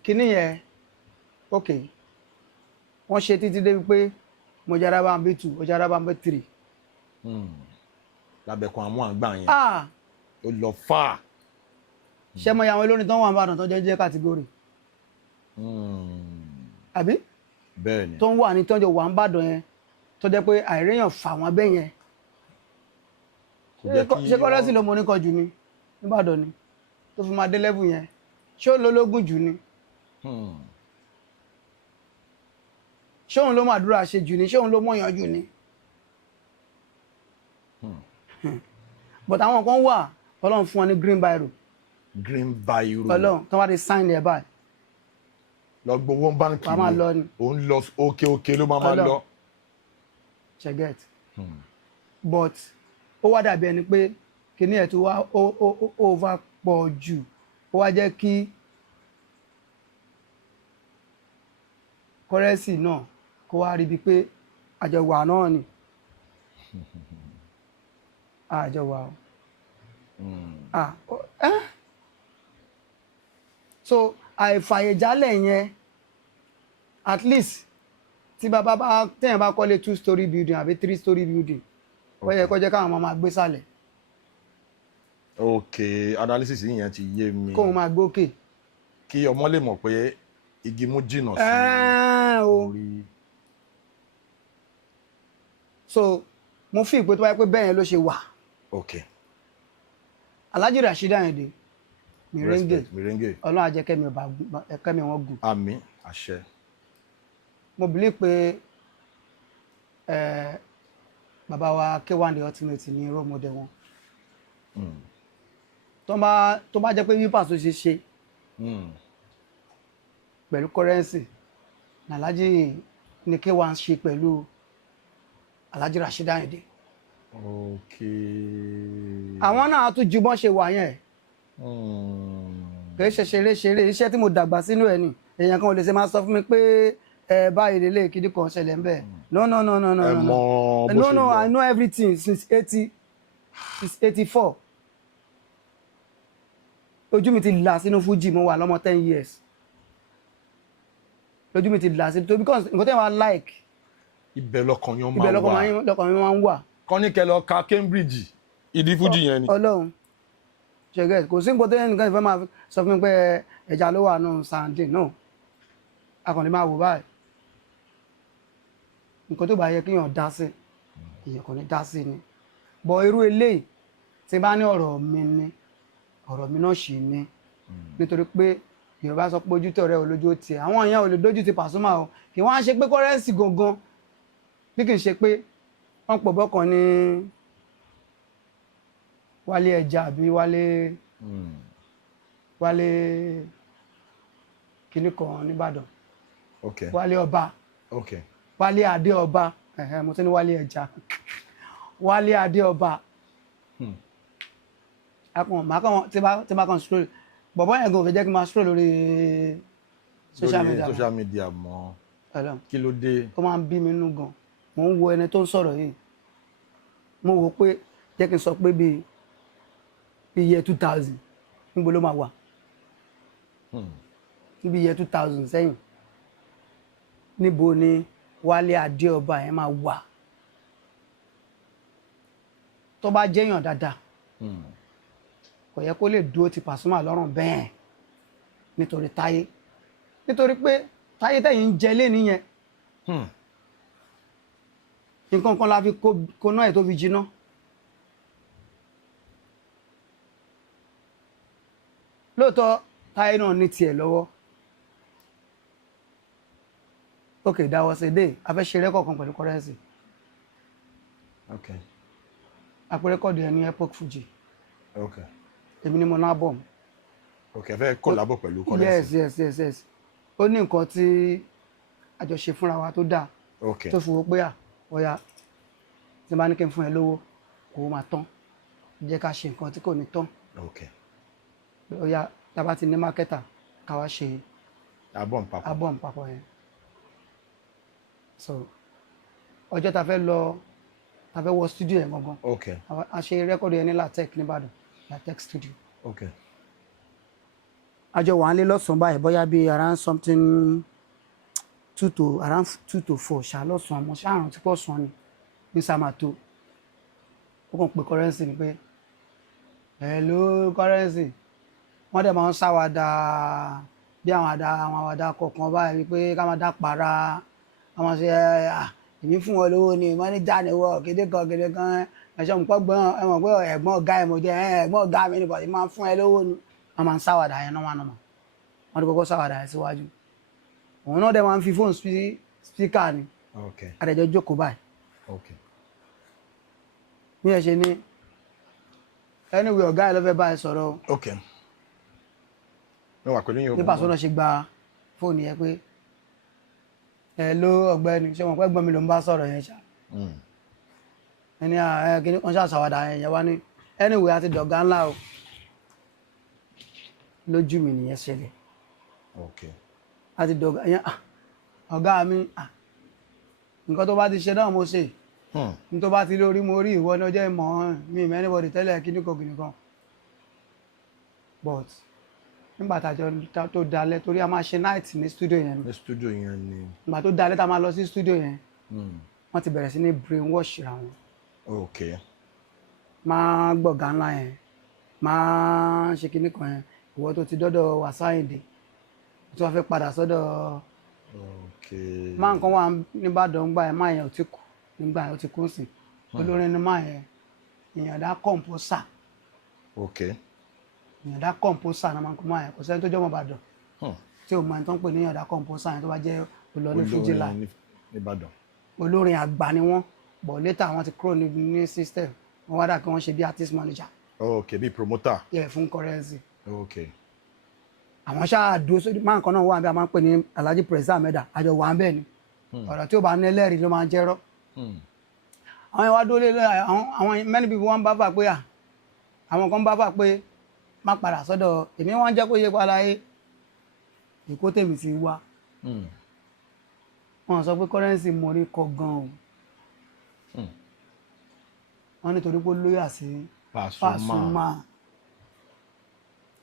kinní yẹn ok wọ́n ṣe títí débi pé mo jára bá ń bí 2 mo jára bá ń bí 3. lábẹ́kun àmú àgbà yẹn ó lọ fà. ṣé mo yà àwọn olórin tó ń wà ń bàdàn tó jẹ́ kàtígórì àbí bẹ́ẹ̀ni tó ń wà ní tọ́jọ́ wà ń bàdàn yẹn tó jẹ́ pé àìréyàn fà wọ́n bẹ́ yẹn ṣé Currency ló mọ oníkan jù ni nìbàdàn ni tó fi máa dé level yẹn ṣé ó lólógún jù ni ṣé òun ló máa dúró ṣe jù ni ṣé òun ló mọ̀yàn jù ni but àwọn kan wà Ọlọ́run fún wọn ní green biro Ọlọ́run tó wá di sign ẹ̀ báyìí lọ gbowó báńkì ni òun lọ òkè ló máa lọ. cheget but ó wá dàbí ẹni pé kíní ẹ̀ tó wá over pọ̀ jù ó wá jẹ́ kí Currency náà kó wá rí bí pé àjọwà náà ni àjọwà so àìfàyèjálẹ̀ yẹn at least tí bàbá bá tẹ̀yìn bá kọ́lé 2-story building àbí 3-story building ó yẹ kó jẹ́ káwọn máa gbé sàlẹ̀. ok analysis yìnyẹn ti yé mi. kóun máa gbókè. kí ọmọ lè mọ̀ pé igi mú jìnnà sí orí. so mo fi ìpè tó wáyé pé bẹ́ẹ̀ yẹn ló ṣe wà. ok Alhaji Rasheed Ayinde Merengue Ọlọ́run á jẹ́ kẹ́mi wọn gùn. àmín àṣẹ. mo believe pé bàbá wa K1 The Ultimate ní role model wọn. tó bá jẹ́ pé wípà tó ṣe ṣe pẹ̀lú Currency Alhaji ní K1 ṣe pẹ̀lú Alhaji Rasheed Ayinde. ok àwọn náà tún ju bọ́n ṣe wà yẹn kì í ṣe ṣeré iṣẹ́ tí mo dàgbà sínú ẹ̀ ni èèyàn kan ò lè ṣe máa sọ fún mi pé báyìí lélẹ̀ kíní kan ṣẹlẹ̀ ń bẹ̀ no I know everything since 84 ojú mi ti là sínú Fuji mo wà lọ́mọ 10 years lójú mi ti là sínú because nǹkan tẹ́ wàá like ibẹ̀ lọkàn yẹn máa wà ibẹ̀ lọkàn yẹn máa ń wà. kọ́ ní kẹ́ lọ ka Cambridge ìdí Fuji yẹn ni. Ọlọ́run ṣẹgẹ kò sí nǹkan tó yẹn nìkan ìfẹ́ máa sọ fún mi pé ẹja ló wà nù sàǹdìn náà akànnì máa wò báyìí nǹkan tó bá yẹ kéèyàn dá sí èèyàn kò ní dá sí ni bọ̀ irú eléyìí tí bá ní ọ̀rọ̀ mi náà ṣì ní nítorí pé Yorùbá sọ pé ojú tẹ ọ̀rẹ́ olójú ti àwọn èèyàn ò lè dójú ti Pasuma o kì wọ́n á ṣe pé Currency gangan bí kì í ṣe pé wọ́n pọ̀ bọ́kàn ní Wálé ẹja àbí Wálé kinní kan nìbàdàn Wálé ọba Wálé adé ọba mo tún ní Wálé ẹja Wálé adé ọba tí bá kàn stroll bọ̀bọ́ yẹn gan ò fẹ́ jẹ́ kí n máa stroll lórí social media mọ́ kí ló dé. ó máa ń bí mi nú gan mo ń wo ẹni tó ń sọ̀rọ̀ yìí mo wò pé jẹ́ kí n sọ pé bíi year 2000 níbo ló máa wà níbi year 2000 sẹ́yìn níbo ni Wálé adé ọba yẹn máa wà tó bá jẹ́yàn dáadáa kò yẹ kó lè dúró ti Pasuma lọ́rùn bẹ́ẹ̀ nítorí Táyé nítorí pé Táyé tẹ̀yìn ń jẹ lé nìyẹn nǹkan kan la fi kó náà ẹ̀ tó fi jiná lóòótọ́ Táyé náà ní tiẹ̀ lọ́wọ́ okay that was a day a fẹ́ ṣe rẹ́kọ̀d kan pẹ̀lú Currency àpò rẹ́kọ̀dù ẹ̀ ní Epoch Fuji èmi ni mo ná bọ̀ fẹ́ kọ́lábọ̀ pẹ̀lú Currency yes ó ní nǹkan tí a jọ ṣe fúnra wa tó dáa tó fi wo pé ọ̀ya tí bá ní kí n fún ẹ lówó kò máa tán jẹ́ ká ṣe nǹkan tí kò ní tán ọ̀ya tá bá ti ní mákẹ́tà ká wá ṣe album papọ̀ yẹn so ọjọ́ ta fẹ́ wọ studio yẹn gangan a ṣe rẹ́kọ̀dù yẹn ní Latex nìbàdàn Latex studio àjọ wà ń lé lọ́sàn-án báyìí bóyá bíi around something 2 to 4 ṣá lọ́sàn-án àmọ́ ṣáàrùn tí pọ̀ sàn ni ní Samato ó kàn pé Currency ni pé hello Currency wọ́n dẹ̀ máa ń ṣàwàdà bí àwọn àwàdà kọ̀ọ̀kan báyìí pé ká máa dá para àwọn ṣe èmi fún wọn lówó ni mọ́níjà ni wọ́n kéde kan ẹ̀ṣọ́ mọ̀ pọ́gbọ́n ẹ̀mọ̀ pé ẹ̀gbọ́n ọ̀gá ẹ̀ mo jẹ́ ẹ̀gbọ́n ọ̀gá mi nìbọ̀ máa ń fún ẹ lówó ni wọ́n máa ń ṣàwàdà yẹn náà wọ́n ti kọ́kọ́ ṣàwàdà yẹn síwájú òun náà dẹ̀ máa ń fi fóònù spíkà ni àdẹ̀jọ́ jókòó báyìí bí ẹ ṣe ní anyway ọ̀gá ẹ̀ ló fẹ́ báyìí sọ̀rọ̀ bí Pasuma ṣe gba fóònù yẹn pé hello ọ̀gbẹ́ni ṣé wọn pẹ́ gbọ́n mi ló ń bá sọ̀rọ̀ yẹn ṣá ẹni kí wọ́n ṣàṣàwádà yẹn wá ní anyway àti dọ̀gá ńlá o lójú mi nìyẹn ṣẹlẹ̀ àti dọ̀gá yẹn ọ̀gá mi nǹkan tó bá ti ṣe náà mo ṣe ní tó bá ti lórí mo rí ìwọ ní ọjọ́ ìmọ̀ mi ìmọ̀ anybody tẹ́lẹ̀ kíníkan but nígbà tàjọ tó dalẹ̀ torí a máa ṣe night ní studio yẹn ni nígbà tó dalẹ̀ tá a máa lọ sí studio yẹn wọ́n ti bẹ̀rẹ̀ sí ní brainwash ra wọn máa gbọ̀gá ńlá yẹn máa ṣe kinní kan yẹn ìwọ tó ti dọ́dọ̀ Wasiu Ayinde tí wọ́n fẹ́ padà sọ́dọ̀ máa nǹkan wà nìbàdàn gbà yẹn máa yẹn ò ti kú nígbà yẹn ò ti kú sí olórin ni máa yẹn ìyàndá kọ̀ǹpósà ìyàndá kọ̀ǹpósà náà máa ń kọ́ máa yẹn kò sẹ́ni tó jọ́ mọ́ Ìbàdàn tí o máa ń tán pè ní ìyàndá kọ̀ǹpósà yẹn tó bá jẹ́ olórin fújìlá olórin àgbà ni wọ́n bọ̀ létà wọ́n ti kúrò ní system wọ́n wá dà kí wọ́n ṣe bí artist manager bí promoter fún Currency àwọn ṣáà dúró sórí máa nǹkan náà wà bí a máa ń pè ní Alhaji Preza Ahmeda àjọ wà ń bẹ́ẹ̀ ni ọ̀rọ̀ tí ó bá ní ẹlẹ́rìí ló máa ń jẹ́rọ́ àwọn ìwà dúró lé àwọn many people wọ́n bá fà pé àwọn kan bá fà pé má padà sọ́dọ̀ èmi wọ́n jẹ́ kó yé padà yé Èkó tèmi ti wá wọ́n sọ pé Currency mórí kọ gan o wọ́n nítorí pé lóyà sí Pasuma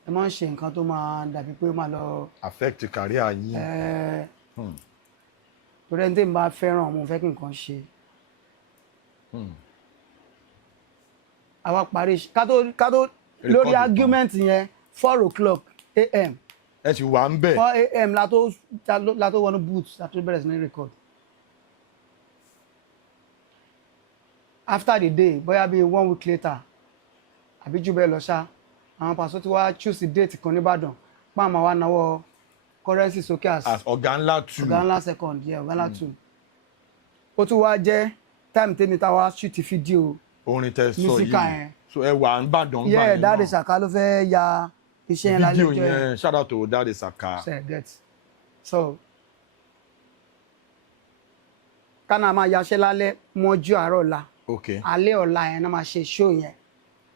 ẹ máa ń ṣe nǹkan tó máa dàbí pé ó máa lọ affect career yín torí ẹni tí n bá fẹ́ràn mo fẹ́ kí nǹkan ṣe àwa parí ká tó lórí argument yẹn 4 a.m. ẹ ti wà ń bẹ̀ 4 a.m. látó wọnú booth látó bẹ̀rẹ̀ sí ní record after the day bóyá bíi 1 week later àbí jù bẹ́ẹ̀ lọ ṣá àwọn Paso ti wá choose date kan nìbàdàn pa máa wá náwó currency sókè as ọ̀gá ńlá 2 ọ̀gá ńlá second ọ̀gá ńlá 2 ó tún wá jẹ́ time tèmi tá wá shoot fídíò orin tẹ́ sọ musical yìí yẹn. so ẹ wà nìbàdàn gbà yẹn Dáre Sàká ló fẹ́ ya iṣẹ́ yẹn lálẹ́ fídíò yẹn shout out to Dáre Sàká. so kánà máa yaṣẹ́ lálẹ́ mọ́jú àárọ̀ ọ̀la okay alẹ́ ọ̀la yẹn náà máa ṣe show yẹn.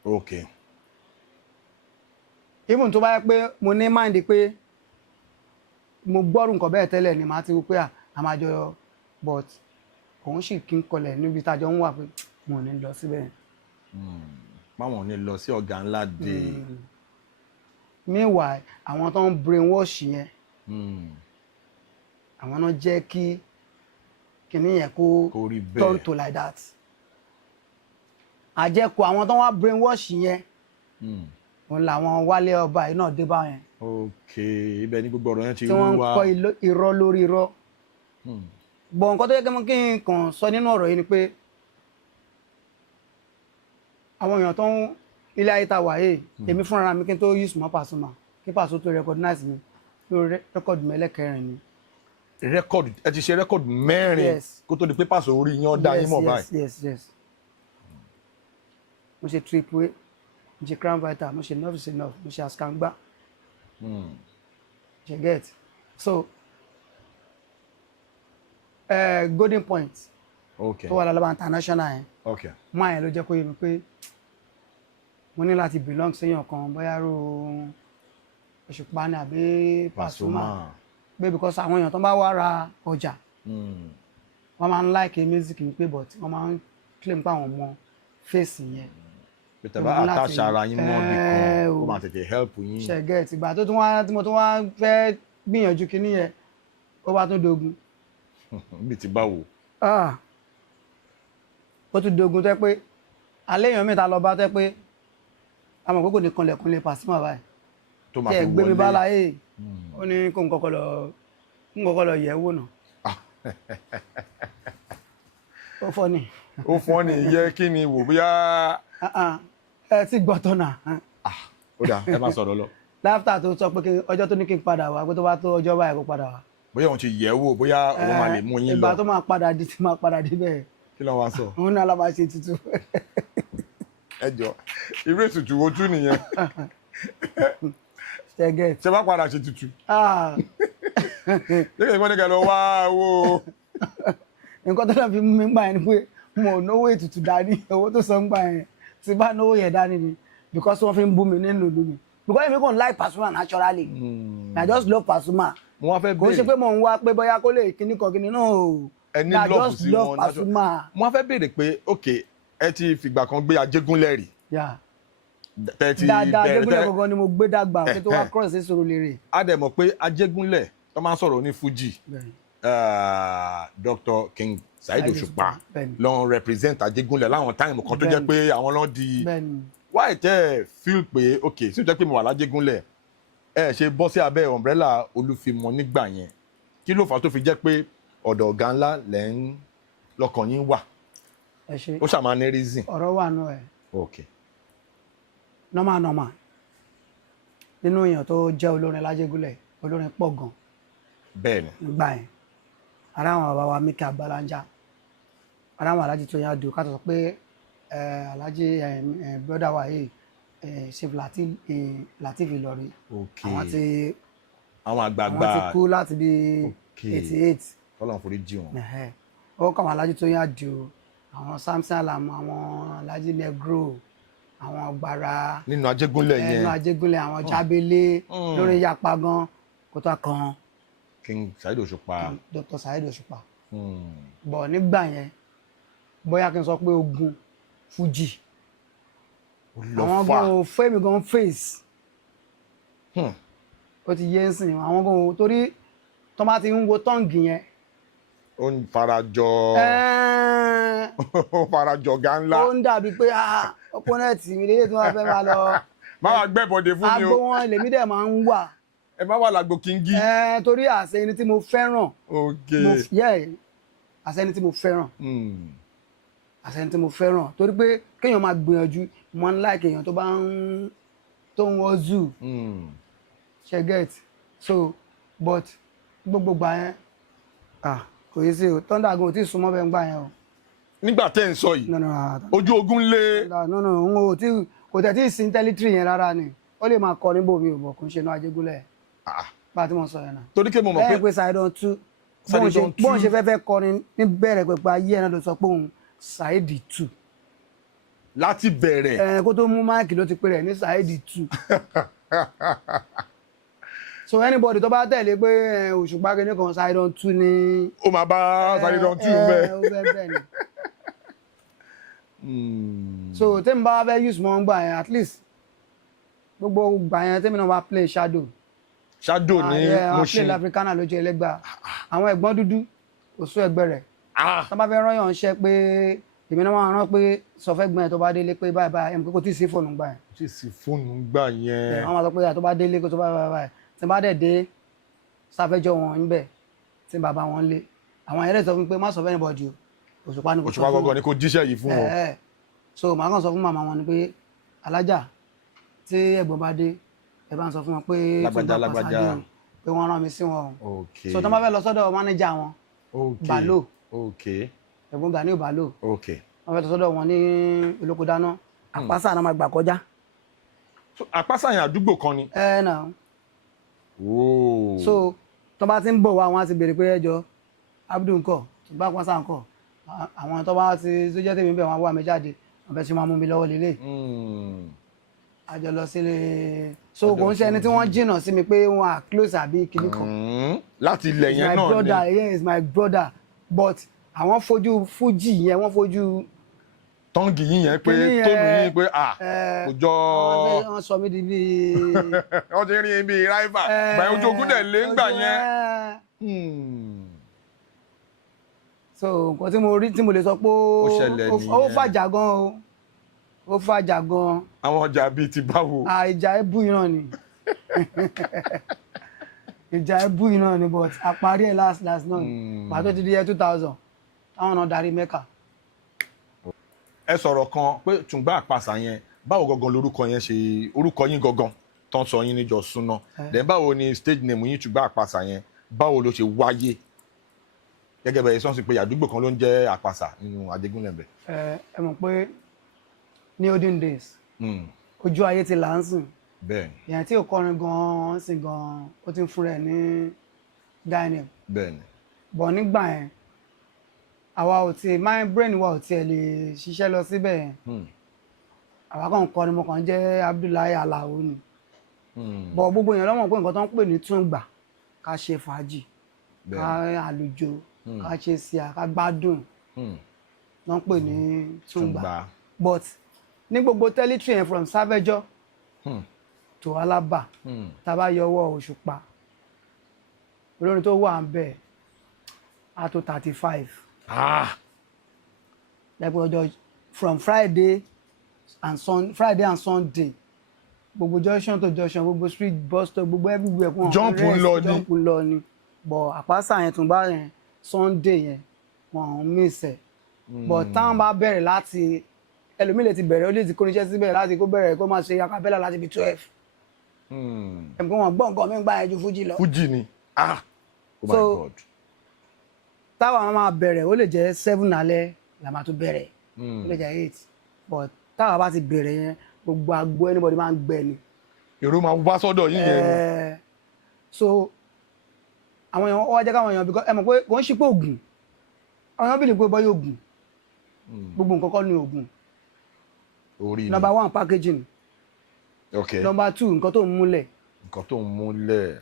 okay even tó bá yẹ pé mo ní mind pé mo gbọ́rù nǹkan bẹ́ẹ̀ tẹ́lẹ̀ ni màá ti wí pé a máa jọ but òun sì kí n kọlẹ̀ níbi tájọ ń wà pé mo ní lọ síbẹ̀. báwọn ní lọ sí ọ̀gá ńlá dé. meanwhile àwọn tó ń brainwash yẹn àwọn náà jẹ́ kí kìnní yẹn kó turn to like that. àjẹkù àwọn tó wá brainwash yẹn òun làwọn Wálé Ọba yìí náà dé bá yẹn. ok ibẹ̀ ni gbogbo ọ̀rọ̀ yẹn ti tí wọ́n ń kọ́ irọ́ lórí irọ́. bọ̀ nǹkan tó yẹ kí n kàn sọ nínú ọ̀rọ̀ yìí ni pé àwọn èèyàn tó ń ilé ayé ta wà yìí èmi fúnra mi kí n tó use mọ́ Pasuma kí Paso tó recognize mi lórí rẹ́kọ̀dù mi ẹlẹ́kẹrin ni. rẹ́kọ̀dù ẹ ti ṣe rẹ́kọ̀dù mẹ́rin kó tó di pé Paso orí yan dá yín mọ̀ báyìí. yes mo ṣe Triple A mo ṣe Crown Vital mo ṣe Enough is Enough mo ṣe Askangba you get so Golden Point tó wà lálẹ́ international yẹn máa yẹn ló jẹ́ kó yé mi pé mo ní láti belong séèyàn kan bóyá ro Òṣùpá ni àbí Pasuma pé because àwọn èèyàn tó bá wá ra ọjà wọ́n máa ń like music mi pé but wọ́n máa ń claim pé àwọn ọmọ face yẹn. Peter bá attach ara yín mọ́ bí kan ó máa tètè help yín. ṣẹ̀gẹ̀ tìgbà tó tún wá tí mo tún wá fẹ́ gbìyànjú kinní yẹn ó bá tún dogun. bí ti bá wò. ó tún dogun tẹ́ pé alẹ́ èèyàn mẹ́ta lọ bá tẹ́ pé àmọ̀ pé kò ní kanlẹ̀kùnlé Pasuma báyìí. tó máa fi wọlé gbé mi bá láyé ó ní kó n kọ́kọ́ lọ yẹ̀ wò náà. ó fọ́ ni. ó fọ́ ni yẹ kí ni wò bóyá. ẹ ti gbọ́ tọ́nà. ó dà ẹ má sọ̀rọ̀ lọ. láfítà tó sọ pé ọjọ́ tó ní kí n padà wá pé tó bá tó ọjọ́ báyìí kó padà wá. bóyá òun ti yẹ̀ wò bóyá òun máa lè mú yín lọ. ìgbà tó máa padà di tí máa padà dé bẹ́ẹ̀. kí ló wá sọ. òun náà la máa ṣe tutù. ẹ jọ irú ètùtù wo tún nìyẹn. ṣẹgẹ. ṣe bá padà ṣe tutù. ṣé kí ni kẹ́ lọ wá owó. nǹkan tó náà fi mú mi gbà yẹn ni pé mo ò náwó ètùtù dání owó tó sọ ń gbà yẹn tí bá náwó yẹn dání ni because wọ́n fi ń bú mi nínú ìlú mi because èmi kò ń like Pasuma naturally I just love Pasuma kò ṣe pé mo ń wá pé bóyá kó lè kíní kan kíní náà ẹni I just love Pasuma. mo fẹ́ béèrè pé ok ẹ ti fìgbà kan gbé Ajégúnlẹ̀ rí. dáadáa Ajégúnlẹ̀ gangan ni mo gbé dàgbà kí tó wá cross sí Surulere. a dẹ̀ mọ̀ pé Ajégúnlẹ̀ tó máa ń sọ̀rọ̀ ní Fuji Dr. King Saheed Òṣùpá ló ń represent Ajégúnlẹ̀ láwọn táìmù kan tó jẹ́ pé àwọn ló di why tẹ́ ẹ feel pé ok sí ìjẹ́ pé mo wà lájégúnlẹ̀ ẹ ṣe bọ́ sí abẹ́ umbrella Olúfimọ nígbà yẹn kí ló fà tó fi jẹ́ pé ọ̀dọ̀ ọ̀gá ńlá lẹ́ ń lọ́kàn yín wà ó ṣàmà ní reason. ọ̀rọ̀ wà nù ẹ̀. ok. normal nínú èèyàn tó jẹ́ olórin lájégúnlẹ̀ olórin pọ̀ gan. bẹ́ẹ̀ni. nígbà yẹn ara àwọn bàbá wa Miki Abalanja ara àwọn Alhaji Tóyìn Àdìó ká tó sọ pé Alhaji broda wa yìí Chief Lateef Ìlọrin àwọn àgbààgbà àwọn ti kú láti bí 88. Ọlọ́run forí jì wọ́n. ó kọ́ àwọn Alhaji Tóyìn Àdìó àwọn Samson Alamu àwọn Alhaji Negro àwọn Ọ̀gbàrà nínú Ajégúnlẹ̀ yẹn nínú Ajégúnlẹ̀ àwọn Jábélé lórí yapa gan kó tó kàn King Saheed Òṣùpá. Dr. Saheed Òṣùpá. bọ̀ nígbà yẹn bóyá kí n sọ pé ogun Fuji àwọn gan fẹ́mi gan face ó ti yé ń sìn àwọn gan torí tó bá ti ń wo tọ́ǹgì yẹn. ó ń farajọ ó farajọ ga ńlá. ó ń dàbí pé opponent mi lè tí wọ́n fẹ́ máa lọ. máa gbẹ́bọ̀dé fún mi o. agbo wọn lèmi dẹ̀ máa ń wà. ẹ má wà lágbo kíngí. torí àṣẹ ẹni tí mo fẹ́ràn. ok àṣẹ ẹni tí mo fẹ́ràn. àṣẹ tí mo fẹ́ràn torí pé kéèyàn máa gbìyànjú mo ń like èèyàn tó bá ń wọ́ zoo ṣe get so but gbogbo gbà yẹn kò yí sí o Thunder gan ò tí ì súnmọ́ bẹ́ẹ̀ ń gbà yẹn o. nígbà tẹ́ ń sọ yìí ojú ogun lé. n ò tí kò tẹ̀ tí ì sin tẹ́lítírì yẹn rárá ni ó lè máa kọ níbo mi ò bọ̀ kò ń ṣe náà Ajégúnlẹ̀ bá a ti mọ̀ sọ yẹn náà. torí kí mo mọ̀ pé Saheed Two bóun ṣe fẹ́ kọrin ní bẹ̀rẹ̀ pẹ̀pẹ̀ ayé ẹ̀ náà ló sọ pé òun Saheed Two. láti bẹ̀rẹ̀. kó tó mú máìkì ló ti pè rẹ̀ ní Saheed Two. so anybody tó bá tẹ̀lé pé Òṣùpá kìíní kan Saheed Two ni. ó máa bá Saheed Two bẹ́ẹ̀. ó fẹ́ bẹ́ẹ̀ ni. so tẹ́mi bá fẹ́ use mọ́ ń gbà yẹn at least gbogbo gbà yẹn tẹ́mi náà bá play shadow ní Mushin play Africana lójú ẹlẹ́gbà àwọn ẹ̀gbọ́n dúdú kò sún ẹgbẹ́ rẹ̀ tó bá fẹ́ rányàn ṣẹ́ pé èmi náà máa rán pé sọ fẹ́ gbọ́n ẹ̀ tó bá délé pé báyìí báyìí ẹ̀mí pé kò tí ì sí fóònù gbà yẹn. tí ì sí fóònù gbà yẹn. wọ́n máa sọ pé tó bá délé kó tó báyìí tí bá dẹ̀ dé sáfẹ́jọ́ wọn níbẹ̀ tí bàbá wọn lé àwọn ẹ̀rẹ́ sọ fún pé má sọ fẹ́ anybody o Òṣùpá ni kò sọ fún wọn. Òṣùpá gbọ́ngàn ni kò jíṣẹ́ yìí fún wọn. so màá kàn sọ fún màmá wọn ni pé alájà tí ẹ̀gbọ́n bá dé ẹ bá ń sọ fún wọn pé lágbájá pé wọ́n rán mi sí wọn o so tó bá fẹ́ lọ sọ́dọ̀ mánéjà wọn Balo ẹ̀gbọ́n Ganiu Balo wọ́n fẹ́ lọ sọ́dọ̀ wọn ní olóko dáná Àpáṣà náà máa gbà kọjá. Àpáṣà yẹn àdúgbò kan ni. náà so tó bá ti ń bọ̀ wá wọn á ti béèrè pé ẹjọ́ Abdul ńkọ́ ṣùgbọ́n Àpáṣà ńkọ́ àwọn tó bá ti tó jẹ́ tèmi bẹ̀ wọ́n wá mi jáde wọ́n fẹ́ ṣe máa mú mi lọ́wọ́ lélẹ̀ àjọ lọ sílé so kò ń ṣe ẹni tí wọ́n jìnnà sí mi pé wọ́n à close àbí kìíní kan láti ilẹ̀ yẹn náà ni my brother he is my brother but àwọn fojú fújì yẹn wọ́n fojú tọ́ǹgì yín yẹn pé tóònù yín pé kò jọ. wọ́n sọ mí di bíi. wọ́n ti rí bíi rival báyìí ojú ogun dẹ̀ lé ńgbà yẹn. so nǹkan tí mo rí tí mo lè sọ pé ó fàjà gan o ó fàjà gan. àwọn ọjà bíi ti báwo. ìjà ẹbú iná ni ìjà ẹbú iná ni but àparí ẹ̀ last náà pàtó ti di year 2000 táwọn náà darí Mẹ́kà. ẹ sọ̀rọ̀ kan pé Tùngbà Àpàṣà yẹn báwo gangan lorúkọ yẹn ṣe orúkọ yín gangan tó ń sọ yín níjọ súná then báwo ni stage name yín Tùngbà Àpàṣà yẹn báwo ló ṣe wáyé gẹ́gẹ́ bẹ́ẹ̀ sọ́n sí pé àdúgbò kan ló ń jẹ́ Àpàṣà nínú Ajégúnlẹ̀ bẹ̀. ẹ mọ̀ pé ní olden days ojú ayé ti là ń sìn bẹ́ẹ̀ni ìyẹn tí ò kọrin gan-an sìn gan-an ó ti ń fún rẹ̀ ní dining bẹ́ẹ̀ni bọ̀ nígbà yẹn àwa ò tiẹ̀ my brain wa ò tiẹ̀ lè ṣiṣẹ́ lọ síbẹ̀ yẹn àwa kàn kọrin mo kàn jẹ́ Abdullahi Alao ni bọ̀ gbogbo èèyàn lọ́mọ̀ pé nǹkan tó ń pè ní Tùngbà ká ṣe fàájì ká àlùjọ ká ṣe síà ká gbádùn wọ́n pè ní Tùngbà but ní gbogbo territory yẹn from Sáfẹ́jọ́ to Alábà tá a bá yọwọ́ Òṣùpá olórin tó wà ń bẹ̀ á tó 35 lẹ́pẹ́ ọjọ́ from Friday and Sunday gbogbo junction to junction gbogbo street bus stop gbogbo everywhere kún jump ń lọ ni but Àpáṣà yẹn Tùngbà yẹn Sunday yẹn wọn ò miss ẹ but táwọn bá bẹ̀rẹ̀ láti ẹlòmíì lè ti bẹ̀rẹ̀ ó lè ti kóníṣẹ́ síbẹ̀ láti kó bẹ̀rẹ̀ kó máa ṣe acapella láti bí 12 ẹ̀mí wọn gbọ́ nǹkan mi gbà yẹn ju fújì lọ. fújì ni oh my God. táwa máa bẹ̀rẹ̀ ó lè jẹ́ 7 alẹ́ la máa tún bẹ̀rẹ̀ ó lè jẹ́ 8 but táwa bá ti bẹ̀rẹ̀ yẹn gbogbo agbo anybody máa ń gbẹ ni. èrò máa wá sọ́dọ̀ yín yẹn. so àwọn èèyàn wá jẹ́ káwọn èèyàn bí ẹ mọ̀ pé kò ń ṣe pé ògùn àwọn èèyàn bìlì pé bọ́ yóò gùn gbogbo nǹkan kọ́ ni ògùn. number 1 packaging. okay. number 2 nǹkan tó ń múlẹ̀. nǹkan tó ń múlẹ̀.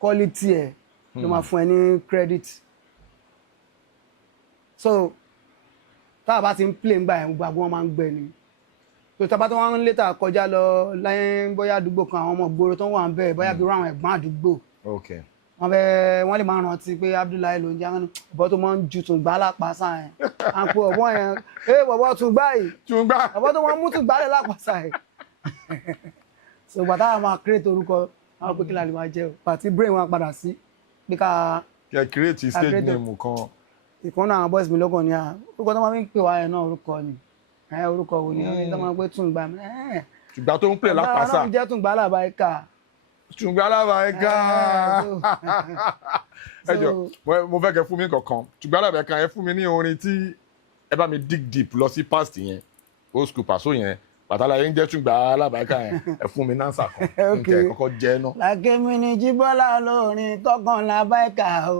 quality ẹ̀ ló máa fún ẹ ní credit. so tá a bá ti ń play ń gbà yẹn gbogbo àgbọn máa ń gbẹ ni. tó tá a bá tó wọ́n ń létà kọjá lọ láyé bóyá àdúgbò kan àwọn ọmọ gbòòrò tó wà ń bẹ̀ bóyá bí irú àwọn ẹ̀gbọ́n àdúgbò. okay. wọ́n lè máa rántí pé Abdullahi ló ń jẹ́ àwọn ọ̀bọ tó máa ń ju Tùngbà lápasà yẹn à ń pe ọ̀bọ yẹn bọ̀bọ̀ Tùngbà yìí ọ̀bọ tó máa ń mú Tùngbà lẹ̀ lápasà yẹn so bàtà àwọn máa create orúkọ àwọn pé kí la lè máa jẹ́ o pàtí brain wọn padà sí pé ká create stage name kan. ìkan náà àwọn boys mi lọ́kàn ní orúkọ tó máa ń pè wá ẹ̀ náà orúkọ ni orúkọ wo ni tó máa ń pè Tùngbà mi. ṣùgbọ́n tó ń pè lápàṣà ọlọ́run jẹ́ Tùngbà Alábàáríkà. Tùngbà Alábàáríkà ẹ jọ mo fẹ́ kẹ́ fún mi kankan Tùngbà Alábàáríkà ẹ fún mi ní orin tí ẹ bá mi dig deep lọ sí past yẹn old school Paso yẹn pàtàlà yẹn ń jẹ́ Tùngbà Alábàáríkà yẹn ẹ fún mi náà sàkàn nǹkan ẹ kọ́kọ́ jẹ́ náà. làkèmí ni Jíbọ́lá olórin tọkàn Alábàáríkà o.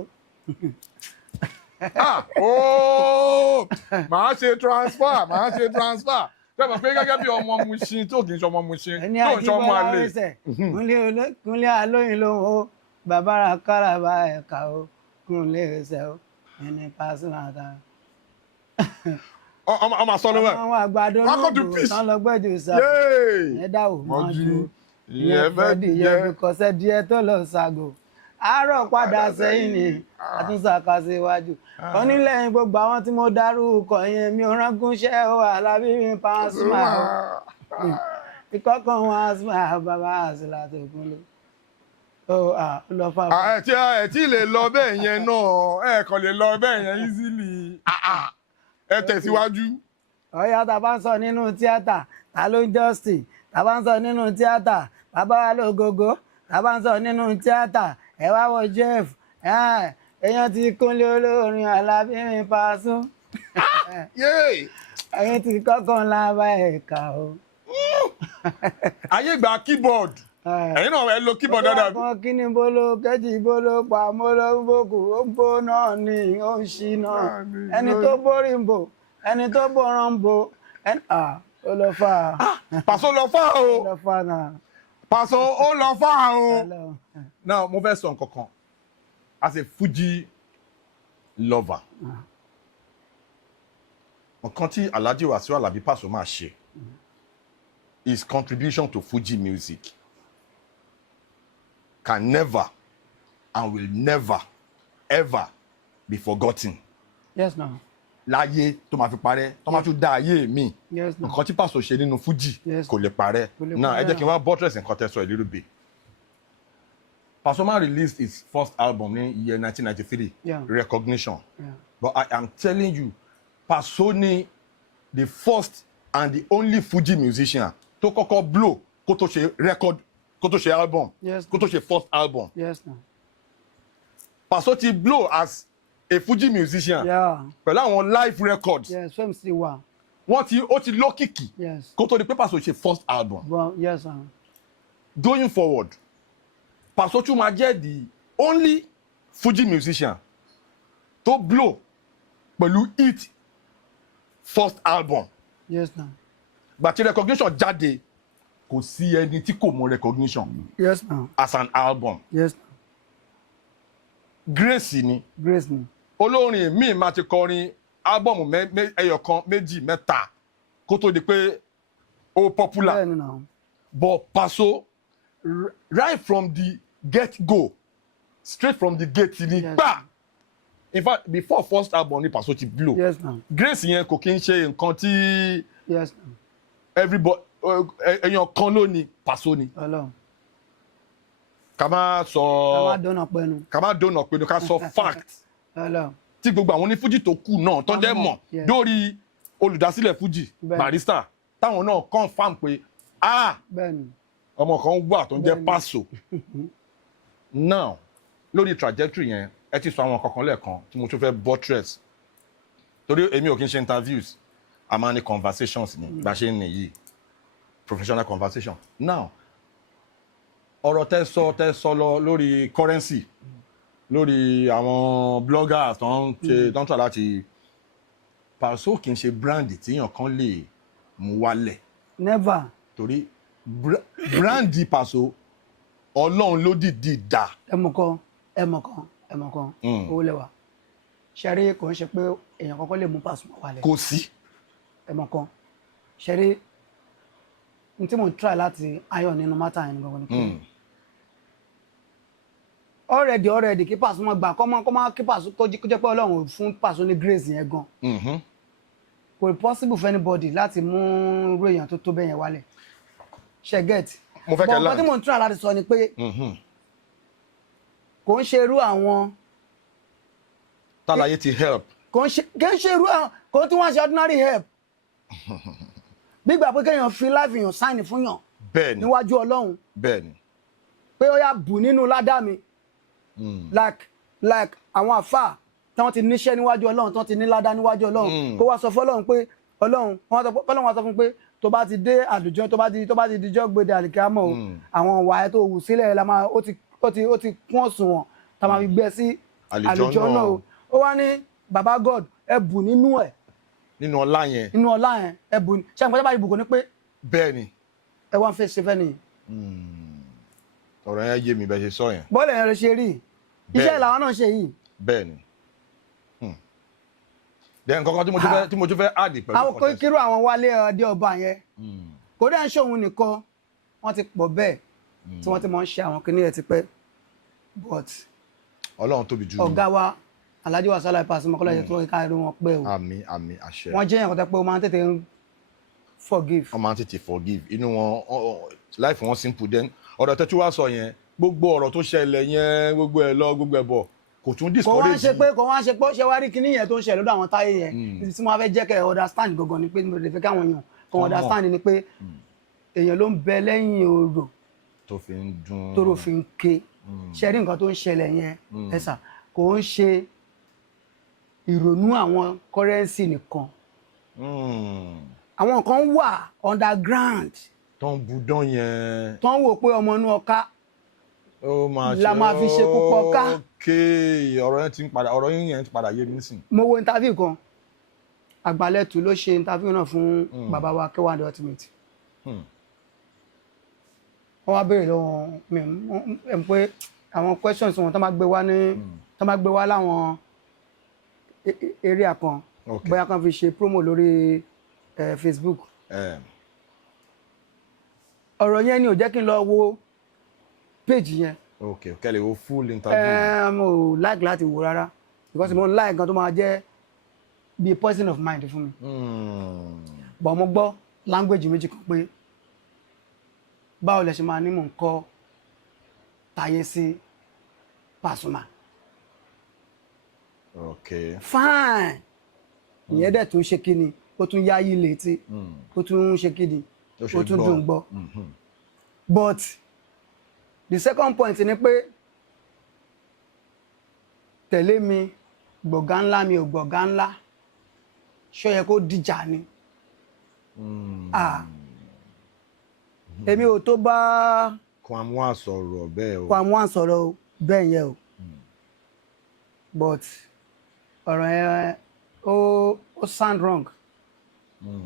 màá ṣe transfer tẹ́lẹ̀ pé gẹ́gẹ́ bí ọmọ Mushin tó kì í ṣe ọmọ Mushin tó ń ṣe ọmọ àlè. kúnlẹ̀ alóyin ló o bàbá ra káràbà ẹ̀ka o kúnlẹ̀ ẹsẹ̀ o ẹni Pasuma àtàwọn. ọmọ àsọ lọ́wọ́ àwọn àgbàdo lóògùn tán lọ gbẹ́jọ sábà ẹ̀dá ò mọ́jú ìyẹn fẹ́ dìyẹ bíkọ́sẹ́ díẹ̀ tó lọ ṣàgò àárọ̀ padà sẹ́yìn ni àtúnṣàkà síwájú onílẹ̀yìn gbogbo àwọn tí mo dárúkọ yẹn mi ò ránkúnṣẹ́ ó Alábí mi Pasuma o ìkọ́kàn wọn Asma bàbá àṣìlá tó kúnlẹ̀ ó lọ fà fún. ẹ tí lè lọ bẹ́ẹ̀ yẹn náà ẹ kàn lè lọ bẹ́ẹ̀ yẹn easily ẹ tẹ̀síwájú. ọ̀yá tá a bá ń sọ nínú tíátà ta ló ń Justin tá a bá ń sọ nínú tíátà bàbá wa lógogo tá a bá ń sọ nínú tíátà ẹ wá wọ Jeff èèyàn ti Kúnlé olórin Alábí mi Paso ẹ̀yìn ti kọ́kàn Alábàáríkà o. ayé gba keyboard ẹ̀yin náà ẹ lo keyboard dáadáa. ọ̀pọ̀ kíní bolo kejì bolo pàmòlò bòkù ó ń bó náà ni ó ń ṣí náà ẹni tó borí ń bò ẹni tó bọ̀ràn ń bò ó lọ fà á. Paso lọ fà o ó lọ fà náà. Paso ó lọ fà o. now mo fẹ́ sọ nǹkan kan as a Fuji lover nǹkan tí Alhaji Wasiu Alabi Pasuma ṣe his contribution to Fuji music can never and will never ever be forgotten. Yes, no. Láyé tó máa fi parẹ́ tó máa tún dá ayé mi Yes, no. nǹkan tí Paso ṣe nínú Fuji Yes. kò lè parẹ́. Now ẹ jẹ́ kí n wá buttress nǹkan tẹ́ sọ a little bit. Pasuma released his first album in year 1993, Yeah. Recognition. Yeah. But I am telling you, Paso ni the first and the only Fuji musician tó kọ́kọ́ blow kó tó ṣe record kó tó ṣe album Yes. kó tó ṣe first album. Yes, no. Paso ti blow as a Fuji musician Yeah. pẹ̀lú àwọn live records. Yes, fẹ́mi sí wa. Ó ti lókìkí Yes. kó tó di pé Paso ṣe first album. Well, yes, sir. Going forward, Paso tún máa jẹ́ the only Fuji musician tó blow pẹ̀lú hit first album. Yes, no. Gbàtí Recognition jáde kò sí ẹni tí kò mọ Recognition Yes, no. as an album. Yes, no. Grace ni Grace me. olórin míì máa ti kọrin álbọ̀mù ẹyọkan méjì mẹ́ta kó tó di pé ó popular. Bẹ́ẹ̀ni náà. But Paso right from the get-go straight from the gate ni Yes. pa in fact before first album ni Paso ti blow. Yes, no. Grace yẹn kò kí n ṣe nǹkan tí Yes, no. everybody èèyàn kan ló ní Paso ni. Ọlọ́run. Ká má Ká má sọ dọ́nà pẹ́nu. ká má dóná pinnu ká sọ fact Ọlọ́run. tí gbogbo àwọn onífújì tó kù náà tó jẹ́ mọ̀ Yes. lórí olùdásílẹ̀ fújì Bẹ́ẹ̀ni. Barrister táwọn náà confam pé Bẹ́ẹ̀ni. ọmọ kan wà tó ń jẹ́ Bẹ́ẹ̀ni. Paso. Now lórí trajectory yẹn ẹ ti sọ àwọn kankan lẹ́ẹ̀kan tí mo tún fẹ́ buttress torí èmi ò kí n ṣe interviews a máa ní conversations ni bá ṣe ń nìyí professional conversation. Now ọ̀rọ̀ tẹ́ sọ lọ lórí currency lórí àwọn bloggers tó ń tọ́ láti Paso kì í ṣe brand tíyàn kan lè mú wálẹ̀ Never. torí brand Paso Ọlọ́run ló dìdí dà. Ẹmọ̀kan. Mm. Owó lẹ́wà. Ṣẹ́rí kò ń ṣe pé èèyàn kọ́kọ́ lè mú Pasuma wálẹ̀. Kò sí. Ẹmọ̀kan. Ṣẹ́rí n tí mo try láti ayọ̀ nínú mátà yẹn gbọ́n ni pé already kí Pasuma gbà kọ́ kí Paso kó jẹ́ pé Ọlọ́run fún Paso ní grace yẹn gan. Kò possible for anybody láti mú irú èèyàn tó bẹ́yẹn wálẹ̀. Ṣé get? Mo fẹ́ kẹ́ But nǹkan tí mo try láti sọ ni pé kò ń ṣe irú àwọn tàlàyé ti help. kò ń ṣe irú ẹ̀ kò tí wọ́n ṣe ordinary help gbígbà pé kéèyàn fi life èèyàn sáìnì fún yàn bẹ́ẹ̀ni níwájú Ọlọ́run bẹ́ẹ̀ni pé ó yá bù nínú ládàá mi like àwọn àfáà tí wọ́n ti níṣẹ́ níwájú Ọlọ́run tí wọ́n ti ní ládàá níwájú Ọlọ́run kó wá sọ fọ́lọ́run pé Ọlọ́run Ọlọ́run wá sọ fún pé tó bá ti dé àlùjọ tó bá ti dijọ́ gbèdé àlìkámọ̀ o àwọn ìwà ẹ̀ tó wù sílẹ̀ la máa ó ti kún òṣùwọ̀n tá a máa fi gbé sí àlùjọ náà o ó wá ní baba God ẹ bù nínú ẹ̀ nínú ọlá yẹn ẹ bù ní ṣé àgbẹ̀jọba ìbùkún ni pé bẹ́ẹ̀ni ẹ wá ń fẹ́ ṣe fẹ́ nìyí. ọ̀rọ̀ yẹn yé mi bẹ́ẹ̀ ṣe sọ yẹn. bọ́ọ̀lù yẹn rẹ ṣe rí iṣẹ́ ìlànà náà ṣe yìí. bẹ́ẹ̀ni then kankan tí mo tún fẹ́ add pẹ̀lú àwọn kírú àwọn wálé ọdẹ ọba yẹn kò dẹ́ ń ṣòun nìkan wọ́n ti pọ̀ bẹ́ẹ̀ tí wọ́n ti máa ń ṣe àwọn kìnìyàn ti pẹ́ but Ọlọ́run tóbi jù ọ̀gá wa Alhaji Wasiu Alabi Pasuma kọ́lá yẹn tó ká irú wọn pẹ́ o àmín àṣẹ wọ́n jẹ́ ẹ̀kọ́ tẹ́ pé ó máa ń tètè forgive. wọ́n máa ń tètè forgive inú wọn life wọn simple then ọ̀rọ̀ tẹ́tí wá sọ yẹn gbogbo ọ̀rọ̀ tó ṣẹlẹ̀ yẹn gbogbo ẹ̀ lọ gbogbo ẹ̀ bọ̀ kò tún discourage kò wá ń ṣe pé ṣe wá rí kinní yẹn tó ń ṣẹlẹ̀ lọ́dọ̀ àwọn táyé yẹn ibi tí wọ́n fẹ́ jẹ́ kẹ́ understand gangan ni pé mo lè fẹ́ káwọn èèyàn kan understand ni pé èèyàn ló ń bẹ lẹ́yìn odò tó fi ń dún tóró fi ń ké ṣe rí nǹkan tó ń ṣẹlẹ̀ yẹn ẹ̀sà kò ń ṣe ìrònú àwọn currency nìkan àwọn kan wà underground tó ń budán yẹn tó ń wò pé ọmọ inú ọká la máa fi ṣe púpọ̀ ká. ọ̀rọ̀ yẹn ti padà yé mi nísìn. mo wo interview kan Àgbàlẹ̀tù ló ṣe interview náà fún bàbá wa K1 The Ultimate. wọ́n wá béèrè lọ́wọ́ mi pé àwọn questions wọn tó máa gbé wá láwọn area kan bóyá kan fi ṣe promo lórí Facebook. ọ̀rọ̀ yẹn ni ò jẹ́ kí n lọ wo page yẹn. ok kẹ́lẹ̀ wo full interview. mo like láti wo rárá because mo like nǹkan tó máa jẹ́ bí poison of mind fún mi. but mo gbọ́ language méjì kan pé báwo lẹ ṣe máa ní mò ń kọ́ Táyé sí Pasuma. ok fine ìyẹn dẹ̀ tún ṣe kíni ó tún yáyí létí ó tún ṣe kíni ó tún dùn gbọ́ but the second point ni pé tẹ̀lé mi gbọ̀gá ńlá mi ò gbọ̀gá ńlá ṣó yẹ kó dìjà ni èmi ò tó bá Kwamwa sọ̀rọ̀ bẹ́ẹ̀ o Kwamwa sọ̀rọ̀ bẹ́ẹ̀ yẹn o but ọ̀rọ̀ yẹn ó sound wrong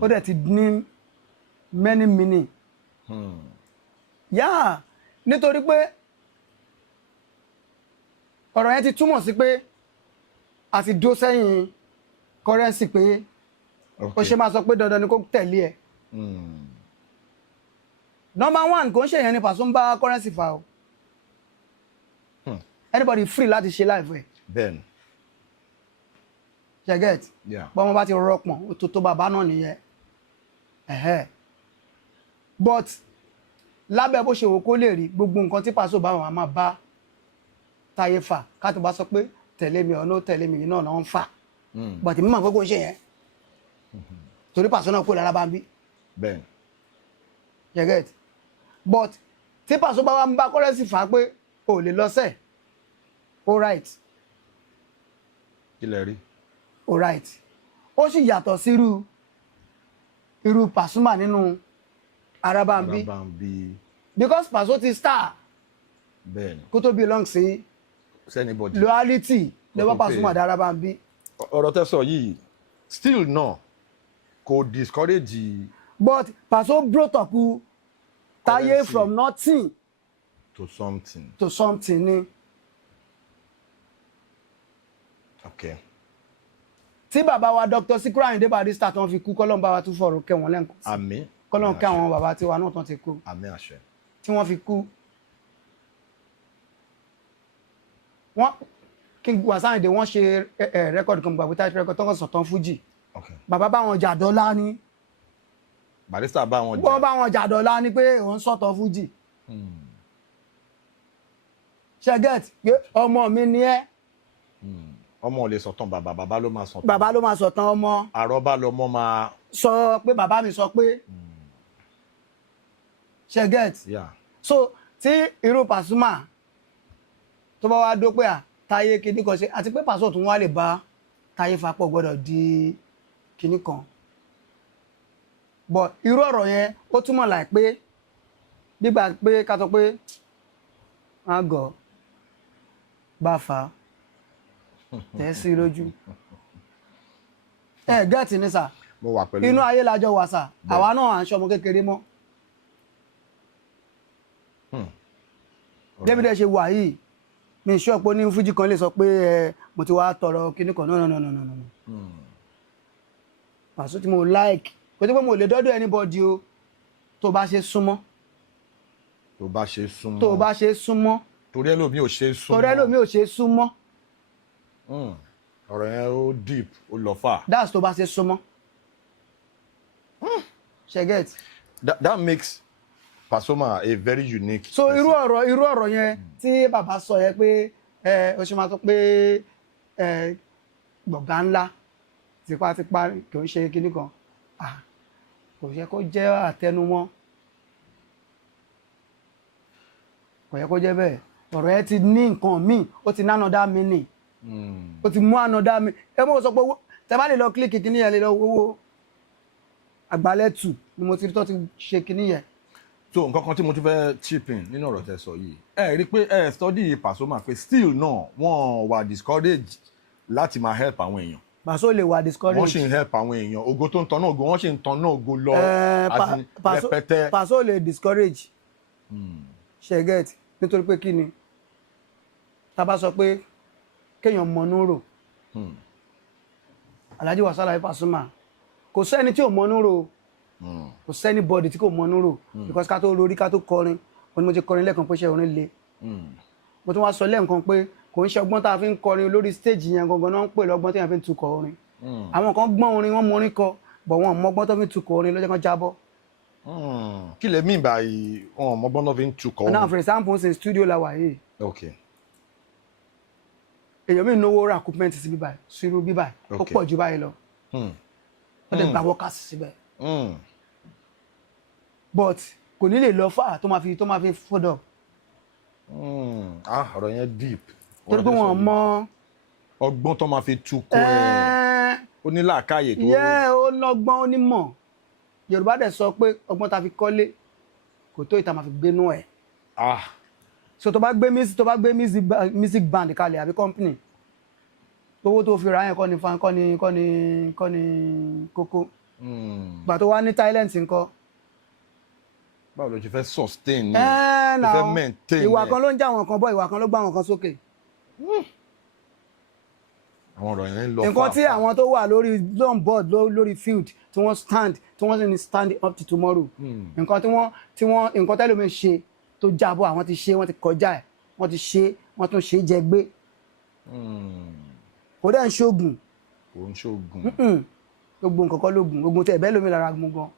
ó dẹ̀ ti ní many meaning yeah nítorí pé ọ̀rọ̀ yẹn ti túmọ̀ sí pé a ti dó sẹ́yìn currency pé ó ṣe máa sọ pé dandan ni kó tẹ̀lé ẹ̀. Number one kò ń ṣe yẹn ni Pasuma ń bá currency fa o anybody free láti ṣe life ẹ̀. bẹ́ẹ̀ni. you get bọ́n bá ti rọpọ̀n ó tó bàbá náà nìyẹn but lábẹ́ bó ṣe wò kó lè rí gbogbo nǹkan tí Pasuma bá wà máa bá Táyé fà káàtó bá sọ pé tẹ̀lé mi ọ̀nà tẹ̀lé mi náà ń fà but mímọ̀ pé kò ń ṣe yẹn torí Pasuma náà kó lára bá ń bí. bẹ́ẹ̀ni. you get but tí Pasuma bá wà ń bá currency fà pé o lè lọ sẹ́ẹ̀ all right. kí lẹ rí. all right ó sì yàtọ̀ sí irú Pasuma nínú Arabambi because Pasuma ti star bẹ́ẹ̀ni kó tó belong sí loyalty lọ́wọ́ Pasuma àti Arabambi. ọ̀rọ̀ tẹ́sọ̀ yìí still náà kò discourage. but Pasuma brought up Táyé from nothing to something ni. okay. tí bàbá wa Dr. Sikiru Ayinde Barrister tán fi kú kọ́lọ́n bá wa tún fọ̀rọ̀ kẹ́ wọn lẹ́ǹkan. àmín. kọ́lọ́n kẹ́ àwọn bàbá tiwa náà tán ti kú. àmín àṣẹ. tí wọ́n fi kú. wọ́n King Wasiu Ayinde wọ́n ṣe rẹ́kọ̀dì kan gbàgbé táyé rẹ́kọ̀dì tọ́kọ̀ sọ̀tàn fújì. bàbá bá wọn jà dọ́là ni. Barrister bá wọn jà. wọ́n bá wọn jà dọ́là ni pé òun sọ̀tàn fújì. ṣẹ́gẹ̀t pé ọmọ mi ni ẹ́. ọmọ ò lè sọ̀tàn bàbá, bàbá ló máa sọ̀tàn. bàbá ló máa sọ̀tàn ọmọ. àrọ́bá lọmọ máa. sọ pé bàbá mi sọ pé. ṣe get. Yeah. So tí irú Pasuma tó bá wá dó pé Táyé kinní kan ṣe àti pé Paso tún wá lè bá Táyé Fápọ̀ gbọ́dọ̀ di kinní kan. But irú ọ̀rọ̀ yẹn ó túmọ̀ láì pé gbígbà pé ká sọ pé àgọ̀ bá fa tẹ̀ sí lójú. Gẹ́ẹ̀tì ní sà. Mo wà pẹ̀lú. Inú ayé lájọ wà sà. Àwa náà à ń ṣọmọ kékeré mọ́. Débìdẹ̀ ṣe wà yìí mi ṣọ́ pé ní fújì kan lè sọ pé mo ti wá tọrọ kinní kan no. Paso tí mo like kò tí pé mo lè dọ́dọ̀ anybody o tó bá ṣe súnmọ́. tó bá ṣe súnmọ́. torí ẹlòmíì ò ṣe súnmọ́. ọ̀rọ̀ yẹn ó deep ó lọ fà. That's tó bá ṣe súnmọ́. Ṣe get. That makes Pasuma a very unique. So irú ọ̀rọ̀ yẹn tí bàbá sọ yẹn pé ó ṣe máa tó pé gbọ̀ngàn ńlá tipátipá kò ń ṣe kinní kan kò yẹ kó jẹ́ àtẹnumọ́ kò yẹ kó jẹ́ bẹ́ẹ̀ ọ̀rọ̀ yẹn ti ní nǹkan míì ó ti ní another meaning ó ti mú another meaning ẹ mọ̀ sọ pé tẹ bá lè lọ kílíkì kinní yẹn lè lọ owó àgbálẹ̀tù ni mo ti rí tó ti ṣe kinní yẹn. So nǹkan kan tí mo ti fẹ́ chip in nínú ọ̀rọ̀ tẹ́ sọ yìí rí i pé study Pasuma pé still náà wọ́n wà discouraged láti máa help àwọn èèyàn. Paso lè wà discouraged. wọ́n sì ń help àwọn èèyàn ògo tó ń tan náà ògo wọ́n sì ń tan náà ògo lọ àti rẹpẹtẹ. Paso lè discourage ṣe get nítorí pé kí ni tá bá sọ pé kéèyàn mọnú rò Alhaji Wasiu Alabi Pasuma kò sẹ́ni tí ò mọnú rò kò sẹ́ni bọ́ọ̀dì tí kò mọnú rò because ká tó lórí ká tó kọrin wọn ni mo ti kọrin lẹ́ẹ̀kan pé ṣe orin le mo tún wá sọ lẹ́ẹ̀kan pé kò ń ṣe ọgbọ́n tá a fi ń kọrin lórí stage yẹn gangan náà ń pè lọ́gbọ́n tí yẹn fi ń tukọ̀ orin àwọn kan gbọ́n orin wọn mọ orin kọ bọ̀ wọn mọgbọ́n tó fi ń tukọ̀ orin lọ́jọ́ kan jábọ́. kí lè mean by wọn mọgbọ́n tó fi ń tukọ̀ orin. now for example sin studio la wà yìí. okay. èèyàn mi náwó ra equipment sí bíbá sírú bíbá ó pọ̀ ju báyìí lọ wọ́n lè gba workers síbẹ̀ but kò ní lè lọ fà tó máa fi fọ́dọ̀. ọ̀rọ̀ yẹn deep. torí pé wọ́n mọ ọgbọ́n tó máa fi tukọ̀ ẹ̀ ó ní làákàyè tó. yẹ ó lọ́gbọ́n ó ní mọ̀ Yorùbá dẹ̀ sọ pé ọgbọ́n ta fi kọ́lé kò tó ìta máa fi gbénú ẹ̀. so tó bá gbé music band kalẹ̀ àbí company owó tó fi ra yẹn kọ́ ni kókó gbà tó wá ní talent nǹkan. báwo ló ṣe fẹ́ sustain ní ló fẹ́ maintain ní. ìwà kan ló ń já àwọn kan bọ́ ìwà kan ló gbá àwọn kan sókè. àwọn ọ̀rọ̀ yẹn ń lọ fà. nǹkan tí àwọn tó wà lórí on board lórí field tí wọ́n sì ní stand up to tomorrow. nǹkan nǹkan tẹ́lómi ṣe tó jábọ̀ àwọn ti ṣe wọ́n ti kọjá ẹ̀ wọ́n ti ṣe wọ́n tún ṣe jẹ gbé. kò dẹ́ ń ṣoògùn. kò ń ṣoògùn. gbogbo nǹkan kan lóògùn ogun tẹ̀ bẹ́ẹ̀ lómi lára gun gan.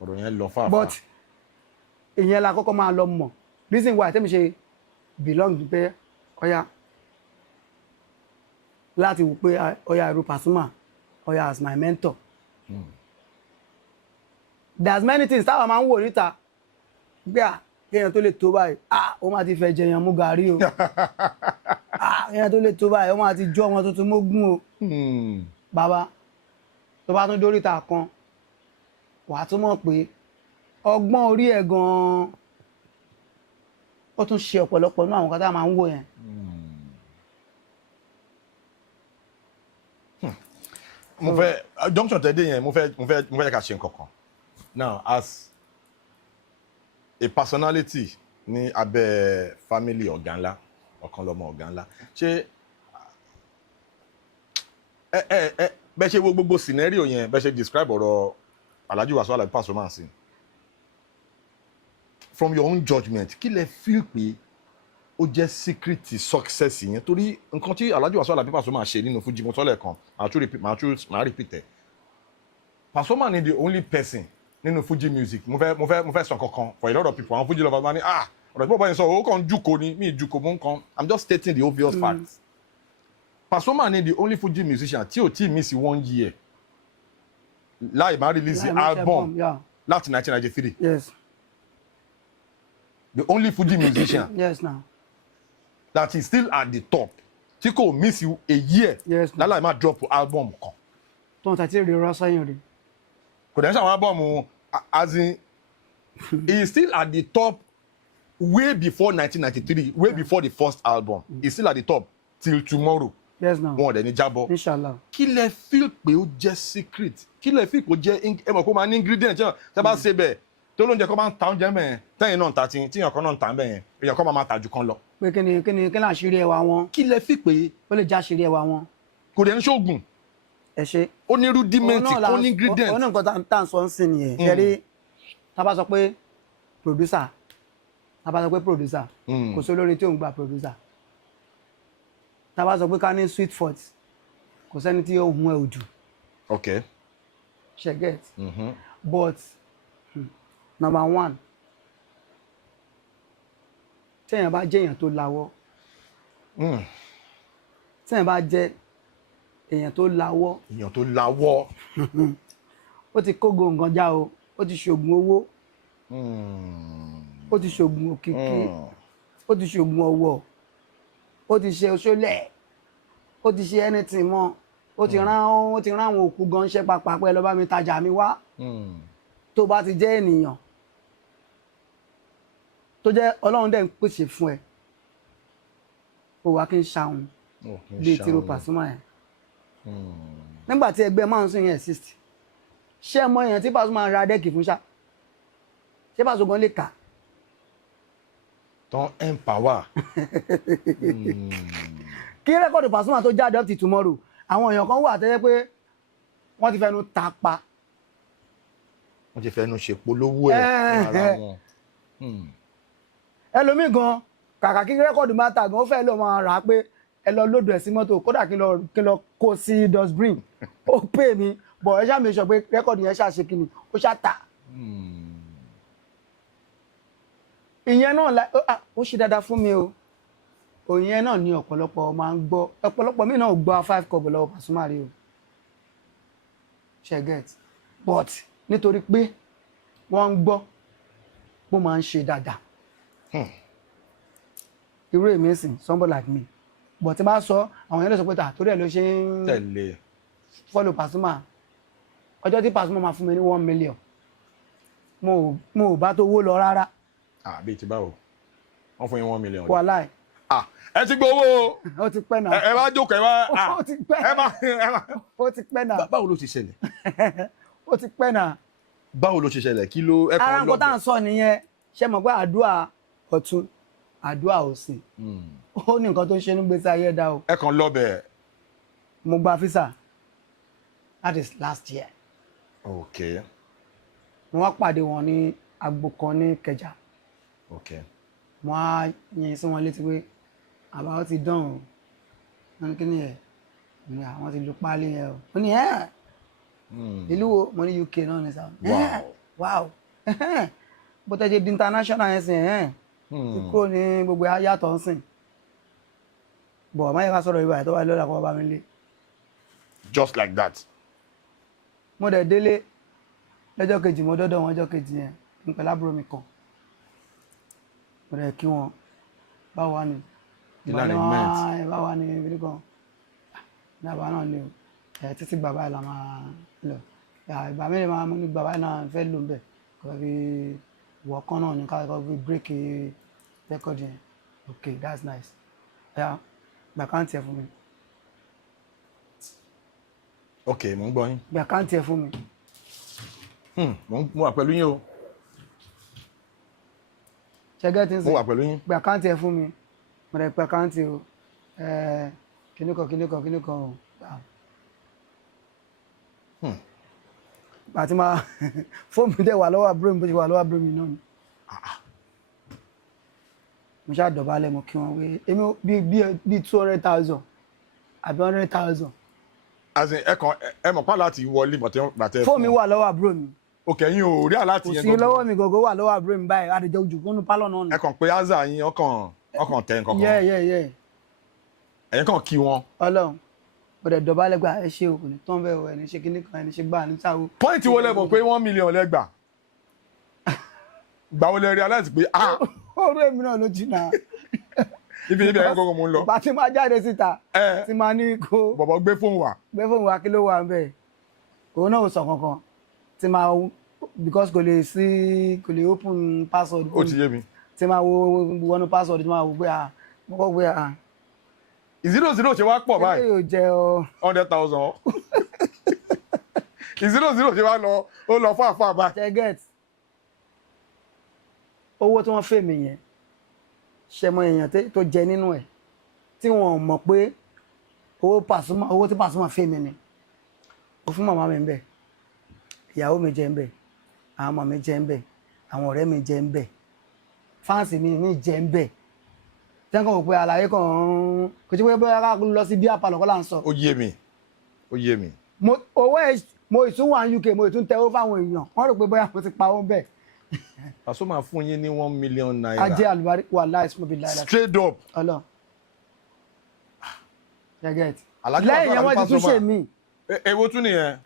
ọ̀rọ̀ yẹn lọ fà. but ìyẹn la kọ́kọ́ máa lọ mọ̀ reason why tẹ́mi ṣe belong pé ọya láti wò pé ọya irú Pasuma ọya as my mentor. there's many things táwa máa ń wò níta bí kéèyàn tó lè tó báyìí ó máa ti fẹ́ jẹyàn mú gàrí o kéèyàn tó lè tó báyìí ó máa ti jó ọmọ tuntun mógún o bàbá tó bá tún dóríta kan wàá tún mọ̀ pé ọgbọ́n orí ẹ̀ gan-an ó tún ṣe ọ̀pọ̀lọpọ̀ náà àwọn kan tá a máa ń wò yẹn. mo fẹ́ junction tẹ́ dé yẹn mo fẹ́ ká ṣe nǹkan kan now as a personality ní abẹ́ family ọ̀gá ńlá ọ̀kan lọ́mọ ọ̀gá ńlá ṣé bẹ́ẹ̀ ṣe wo gbogbo scenario yẹn bẹ́ẹ̀ ṣe describe ọ̀rọ̀ Alhaji Wasiu Alabi Pasuma sí from your own judgement kí lẹ feel pé ó jẹ́ secret success yẹn torí nǹkan tí Alhaji Wasiu Alabi Pasuma ṣe nínú Fuji mo sọ́lẹ̀ kan màá repeat ẹ̀ Pasuma ni the only person nínú Fuji music mo fẹ́ sọ kankan for a lot of people àwọn Fuji lovers máa ní ọ̀rọ̀ ìbọ̀bọ̀ yẹn sọ ó kàn jùkọ́ ni mi jùkọ́ mú nǹkan I'm just stating the obvious facts. Pasuma ni the only Fuji musician tí ò tí miss 1 year láì má release album láti 1993. Yes. The only Fuji musician Yes now. that is still at the top tí kò miss a year láì má drop album kan. Tó ń tàtí ìrora sáyìn rẹ̀. Kò dẹ̀ ń ṣàwọn album as in he is still at the top way before 1993, way before the first album. He's still at the top till tomorrow. Yes now. Wọn ò dẹ̀ ní jábọ́. Inshallah. Kí lẹ feel pé ó jẹ́ secret? Kí lẹ feel pé ó jẹ́ ẹ mọ̀ kó máa ní ingredient tẹ́ bá ṣe bẹ́ẹ̀ tó lóúnjẹ kó máa ń ta oúnjẹ mẹ́ẹ̀ tẹ́yìn náà ń ta tí tíyàn kan náà ń ta bẹ́ẹ̀ èèyàn kan máa ta jù kan lọ. Pé kí ni àṣírí ẹwà wọn? Kí lẹ feel pé ó lè já àṣírí ẹwà wọn? Kò dẹ̀ ń ṣoògùn. Ẹ ṣe. Ó ní rudiment, ó ní ingredient. Ó ní nǹkan tá à ń sọ ń sìn nìyẹn. Ṣé rí tá bá sọ pé producer kò sí olórin tí ò ń gba producer. Tá bá sọ pé ká ní sweet fort kò sẹ́ni tí ó hun ẹ̀ òdù. Okay. Ṣe get. But number one téèyàn bá jẹ́ èèyàn tó lawọ́ téèyàn bá jẹ́ èèyàn tó lawọ́ ó ti kó gòǹgàn já o ó ti ṣògùn owó ó ti ṣògùn òkìkí ó ti ṣògùn ọwọ́ ó ti ṣe oṣólẹ̀ ó ti ṣe anything mọ́ ó ti rán àwọn òkú gan ṣẹ́ papà pé lọ bá mi tajà mi wá tó bá ti jẹ́ ènìyàn tó jẹ́ Ọlọ́run dẹ̀ ń pèsè fún ẹ ó wá kí n ṣàwọn bíi tìrò Pasuma yẹn nígbà tí ẹgbẹ́ máa ń sún yẹn exist ṣé ẹ mọ èèyàn tí Pasuma ra dẹ́kì fún ṣá ṣé Pasuma gan lè kà. Don empower. Kí rẹ́kọ̀dù Pasuma tó jáde up to tomorrow àwọn èèyàn kan wà tẹ́lẹ̀ pé wọ́n ti fẹnu tapa. Wọ́n ti fẹnu ṣe polówó ẹ̀ ara wọn. Ẹlòmíì gan kàkà kí rẹ́kọ̀dù máa tà gan ó fẹ́ lọ máa rà á pé ẹ lọ lódò ẹ̀ sí mọ́tò kódà kí lọ kó sí dustbin ó pè mí bọ̀ ẹ ṣáà mi sọ pé rẹ́kọ̀dù yẹn ṣáà ṣe kí ni ó ṣáà tà. Ìyẹn náà ó ṣe dáadáa fún mi o òyìn náà ni ọ̀pọ̀lọpọ̀ máa ń gbọ́ ọ̀pọ̀lọpọ̀ mí náà gbọ́ 5 kọ́bọ̀ lọ́wọ́ Pasuma rí o ṣe get but nítorí pé wọ́n ń gbọ́ bó máa ń ṣe dáadáa irú èmi sìn somebody like me but tí bá sọ àwọn yẹn lè sọ pé tà torí ẹ̀ ló ṣe ń tẹ̀lé follow Pasuma ọjọ́ tí Pasuma máa fún mi ní 1 million mo ò bá tó wó lọ rárá. Bíi ti báwo wọ́n fún yín 1 million. Wàláì. Ẹ ti gbowó. Ó ti pẹ́ náà. Ẹ wá jókòó ẹ wá. Ó ti pẹ́. Ó ti pẹ́ náà. Báwo ló ti ṣẹlẹ̀? Ó ti pẹ́ náà. Báwo ló ṣe ṣẹlẹ̀? Kí ló ẹ kàn lọ? Ara nǹkan tá à ń sọ nìyẹn ṣe mọ̀ pé àdúrà ọ̀tún àdúrà òsì ó ní nǹkan tó ń ṣe nígbésí ayé dá o. Ẹ kàn lọ bẹ̀. Mo gba físà that is last year. Okay. Mo wá pàdé wọn ní agbo kan ní Kẹjà. Okay. Mo á yẹn sí wọn létí pé àbá ó ti dán o wọn ní kí ni ẹ ní àwọn ti lu páálí yẹn o ó ní ẹ ìlú wo mo ní UK náà ní sáà wow bó tẹ́ ṣe di international yẹn sìn ti kúrò ní gbogbo ayàtọ̀ ń sìn bọ̀ máyẹ̀ ká sọ̀rọ̀ ìbàdàn tó wà lọ́dà kọ́ bá mi lé. Just like that. Mo dẹ̀ délé lọ́jọ́ kejì mo dọ́dọ̀ wọn ọjọ́ kejì yẹn ń pẹ̀lú àbúrò mi kan mo dẹ̀ kí wọn báwo wá ní báwo wá ní ibi kan ní àbá náà ni o títí bàbá yìí la máa lọ ìgbà mẹ́rin máa mú ní bàbá yìí náà fẹ́ lò ń bẹ̀ kọ́ fi wọ̀ kán náà ní káàkiri fi bírèkì rẹ́kọ̀dì yẹn okay that's nice gbà káǹtì ẹ̀ fún mi. Okay, mo ń gbọ́ yín. Gbà káǹtì ẹ̀ fún mi. Mo wà pẹ̀lú yín o. Ṣẹ́gẹ́ tí ń sìn. Mo wà pẹ̀lú yín. Gbà káǹtì ẹ̀ fún mi. Mo rẹ̀ gbà káǹtì o. Kíníkan o. Àti máa fóònù dẹ̀ wà lọ́wọ́ àbúrò mi bó ṣe wà lọ́wọ́ àbúrò mi náà ni. Mo ṣáà dọ̀bálẹ̀ mo kí wọn wé èmi bíi 200,000 àbí 100,000. As in ẹ mọ̀ pa láti wọlé bàtẹ́. Fóònù mi wà lọ́wọ́ àbúrò mi. òkè yín ò rí aláàtì kò yẹn sí lọ́wọ́ mi gògó wà lọ́wọ́ àbúrò mi báyìí àdìjọ ojú fún pálọ̀ náà ni. ẹ kàn pé aza yín ọkàn tẹ nǹkan kan yẹ ẹ̀yin kàn kí wọn. Ọlọ́run ọ̀dẹ̀ dọ̀bálẹ̀ gba ẹ ṣe òkùnrin tó ń bẹ̀ wọ̀ ẹni ṣe kíní kan ẹni ṣe gbà ní sáwó. pọ́ìntì wo lẹ mọ̀ pé 1 million lẹ́gbà gbà wo lẹ rí aláàtì pé orú èmi náà ló jìnnà. ibi ẹ̀yìn kọ́kọ́ mo ń lọ. bá ti máa jáde síta ti máa ní kó bọ̀bọ̀ gbé fóònù wa. gbé fóònù wa kí ló wà ń bẹ̀ òun náà ò sọ kankan ti máa because kò lè open password. ó ti yé mi. ti máa wo wọnú password ti máa wo pé mo kọ́ pé 0 ṣe wá pọ̀ báyìí. ilé yóò jẹ́ ọ. 100,000. 0 ṣe wá lọ ó lọ fún àfáà báyìí. Target owó tí wọ́n fẹ́ mi yẹn ṣẹmọ èèyàn tó jẹ nínú ẹ̀ tí wọ́n mọ̀ pé owó tí Pasuma fẹ́ mi ni ó fún màmá mi ń bẹ̀ ìyàwó mi jẹ ń bẹ̀ àwọn ọmọ mi jẹ ń bẹ̀ àwọn ọ̀rẹ́ mi jẹ ń bẹ̀ fáǹsì mi jẹ ń bẹ̀ tẹ́ńkọ̀ wò pé àlàyé kan kò tí wọ́n bóyá ká lọ sí bí àpàlọ́kọ́ là ń sọ. ó yé mi. owó ẹ̀ mo ìtún wà ní UK mo ìtún tẹ́wọ́ fáwọn èèyàn wọ́n rò pé bóyá mo ti pa owó bẹ́ẹ̀. Pasuma fún yín ní 1 million naira. ajé àlùbárí wà láìsí mo bí láìláì. straight up. Ọlọ́run gẹ́gẹ́tì lẹ́yìn yẹn wọ́n ti tún ṣe mí. èwo tún nìyẹn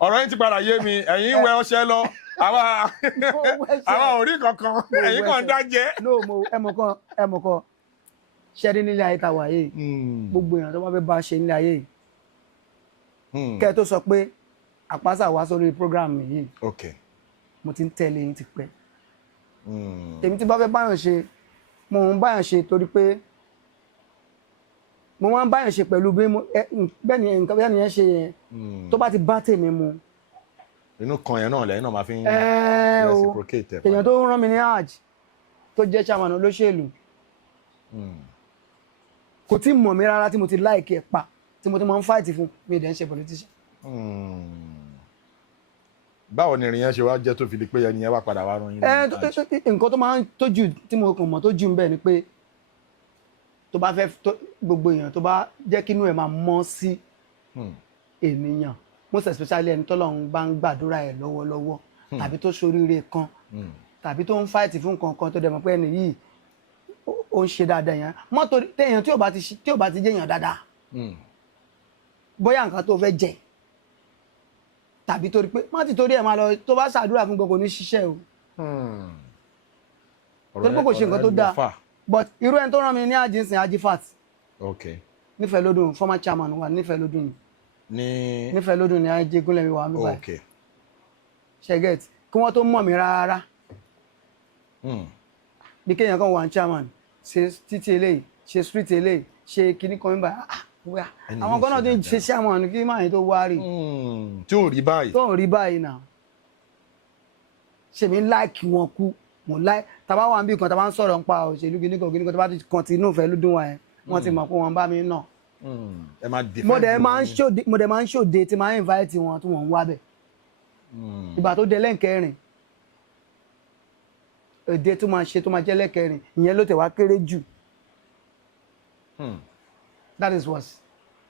ọ̀rọ̀ yín ti padà yé mi ẹ̀yin wẹ ọṣẹ lọ àwa ò rí kankan ẹ̀yin kàn dájẹ́. no mo ẹmọ kan ṣẹ́rí nílé ayé ta wà yìí gbogbo èèyàn tó bá fẹ́ bá ṣe nílé ayé yìí kẹ́ ẹ tó sọ pé àpáṣà wá sórí program mi yìí mo ti ń tẹ̀lé yín ti pẹ́ èmi tí bá fẹ́ báyàn ṣe mo ń báyàn ṣe torí pé mo máa ń báyàn ṣe pẹ̀lú bí bẹ́ẹ̀ ni nǹkan bẹ́ẹ̀ ni yẹn ṣe yẹn tó bá ti bá tèmi mu. inú kan yẹn náà lẹ́yìn náà máa fi ń reciprocate ẹ̀. èèyàn tó ń rán mi ní hajj tó jẹ́ chairman olóṣèlú kò tí mọ̀ mí rárá tí mo ti láìkí ẹ̀ pa tí mo ti máa ń fáìtì fún mi ìdẹ́ ń ṣe politician. báwo ni ìrìn yẹn ṣe wá jẹ́ tó fi di pé ẹni yẹn wá padà wá rán yín. nǹkan tó máa ń tójú tí mo kàn mọ̀ tó jù ń bẹ̀ ni pé tó bá fẹ́ gbogbo èèyàn tó bá jẹ́ kínú ẹ̀ máa mọ́ sí ènìyàn most especially ẹni tọ́lọ́run bá ń gbàdúrà ẹ̀ lọ́wọ́lọ́wọ́ tàbí tó ṣoríire kan tàbí tó ń fáìtì fún nǹkan kan tó dẹ̀ mọ̀ pé ẹni yìí ó ń ṣe dáadáa yẹn mọ́tò téèyàn tí ò bá ti jẹ́ èèyàn dáadáa bóyá nǹkan tó fẹ́ jẹ tàbí torí pé má ti torí ẹ̀ máa lọ tó bá ṣàdúrà fún gbogbo ní ṣiṣẹ́ o torí pé kò ṣe nǹkan tó dáa but irú ẹni tó rán mi ní àjíǹsìn ajífàt nífẹ̀ẹ́ lódùn former chairman wa nífẹ̀ẹ́ lódùn nífẹ̀ẹ́ lódùn ní ajégúnlẹ̀mí wa níbàá ṣẹ́gẹ̀t kí wọ́n tó mọ̀ mí rárá bí kéèyàn kan wà ní chairman ṣe títí eléyìí ṣe street eléyìí ṣe kíní kan níbà àwọn kan náà ti ṣe chairman kí máa yẹn tó wá rí tí ò rí báyìí náà ṣèmi láìkí wọn kú mo láì tàbá wà níbi kan tàbá ń sọ̀rọ̀ nípa òṣèlú gíníkan tàbá ti kọ̀ntínú fẹ́ lódún wa yẹn wọ́n ti mọ̀ pé wọ́n bá mi nà. mo dẹ̀ máa ń ṣòde tí máa ń invite wọn tí wọ́n ń wá bẹ̀. ìgbà tó dé lẹ́ǹkẹrin èdè tó máa ṣe tó máa jẹ́ lẹ́ǹkẹrin ìyẹn ló tẹ̀ wá kéré jù. that is was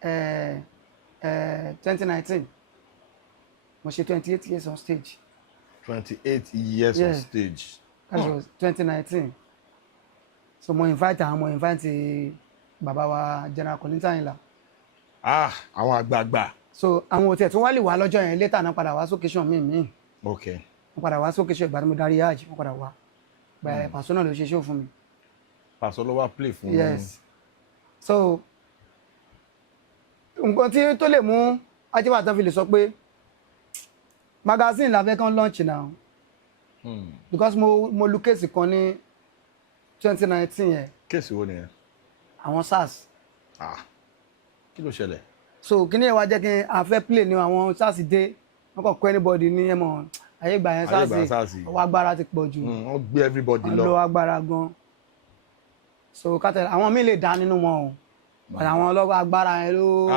2019 mo ṣe 28 years on stage. 28 years on stage. That was 2019. So mo invite bàbá wa General Kollington Ayinla. Àwọn àgbààgbà. So àwọn òtẹ̀ tó wá lè wá lọ́jọ́ yẹn later náà padà wá sókèṣàn míì. Okay. Wọ́n padà wá sókèṣàn ìgbà tí mo darí hajj wọ́n padà wá. Bẹ̀rẹ̀ Paso náà ló ṣe show fún mi. Paso ló wá play fún mi. Yes. So nǹkan tí tó lè mú Ajíbàtàn fi lè sọ pé magazine la fẹ́ kàn launch now. Because mo lu kéèsì kan ní 2019 yẹn. Kéèsì wo nìyẹn? Àwọn SARS. Kí ló ṣẹlẹ̀? So kí ni ẹ wá jẹ́ kí a fẹ́ play ní àwọn SARS dé wọ́n kàn kọ́ anybody ní ẹ̀mọ́ ayé ìgbà yẹn SARS ọwọ́ agbára ti pọ̀ jù. Wọ́n gbé everybody lọ. wọ́n lo agbára gan. So kátẹ́ àwọn míì lè dá nínú wọn o but àwọn ọlọ́wọ́ agbára yẹn ló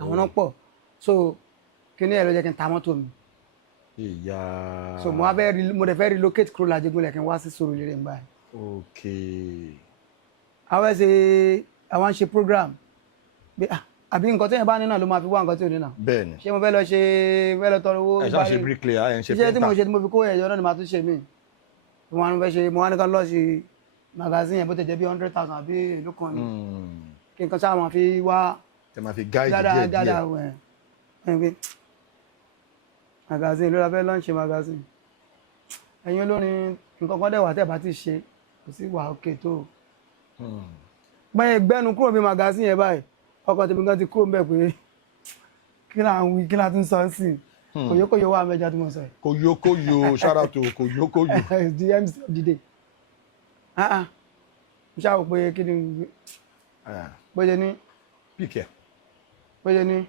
àwọn náà pọ̀ so kí ni ẹ ló jẹ́ kí n ta mọ́tò mi. So mo dẹ̀ fẹ́ relocate kúrò l'Ajégúnlẹ̀ kí n wá sí Surulere ń báyìí. Okay. Àwọn ń ṣe program bí àbí nǹkan téèyàn bá ní náà ló máa fi wá nǹkan tí ò ní náà. bẹ́ẹ̀ni ṣé mo fẹ́ lọ tọrọ owó. ẹ ṣáà ṣe bricklayer ẹ ń ṣe iṣẹ́ tí mo painter ṣe tí mo fi kó ẹ̀yọ́ náà ni màá tún ṣe mí. mo wá ní ká lọ sí magazine yẹn bó tẹ̀ jẹ́ bí 100,000 àbí èlò kan ni kí nǹkan sáà máa fi wá tẹ máa fi gáìdì díẹ̀ dáadáa wẹ̀ magazine ló la fẹ́ lọ́ọ̀ṣì magazine ẹ̀yin olórin nǹkan kan dẹ̀ wà tẹ̀ bá ti ṣe kò sí wà òkè tó báyẹn gbẹ́nu kúrò bí magazine yẹn báyìí ọkọ̀ tèmi kan ti kúrò ń bẹ̀ pé kí là ń wí kí là tún sọ sí kòyókòyó wà mẹ́jọ tí mo sọ yìí. kòyókòyó ṣáratò kòyókòyó. the MC of the day mo ṣáà wò pé kí ni bóyá ní píkẹ́ bóyá ní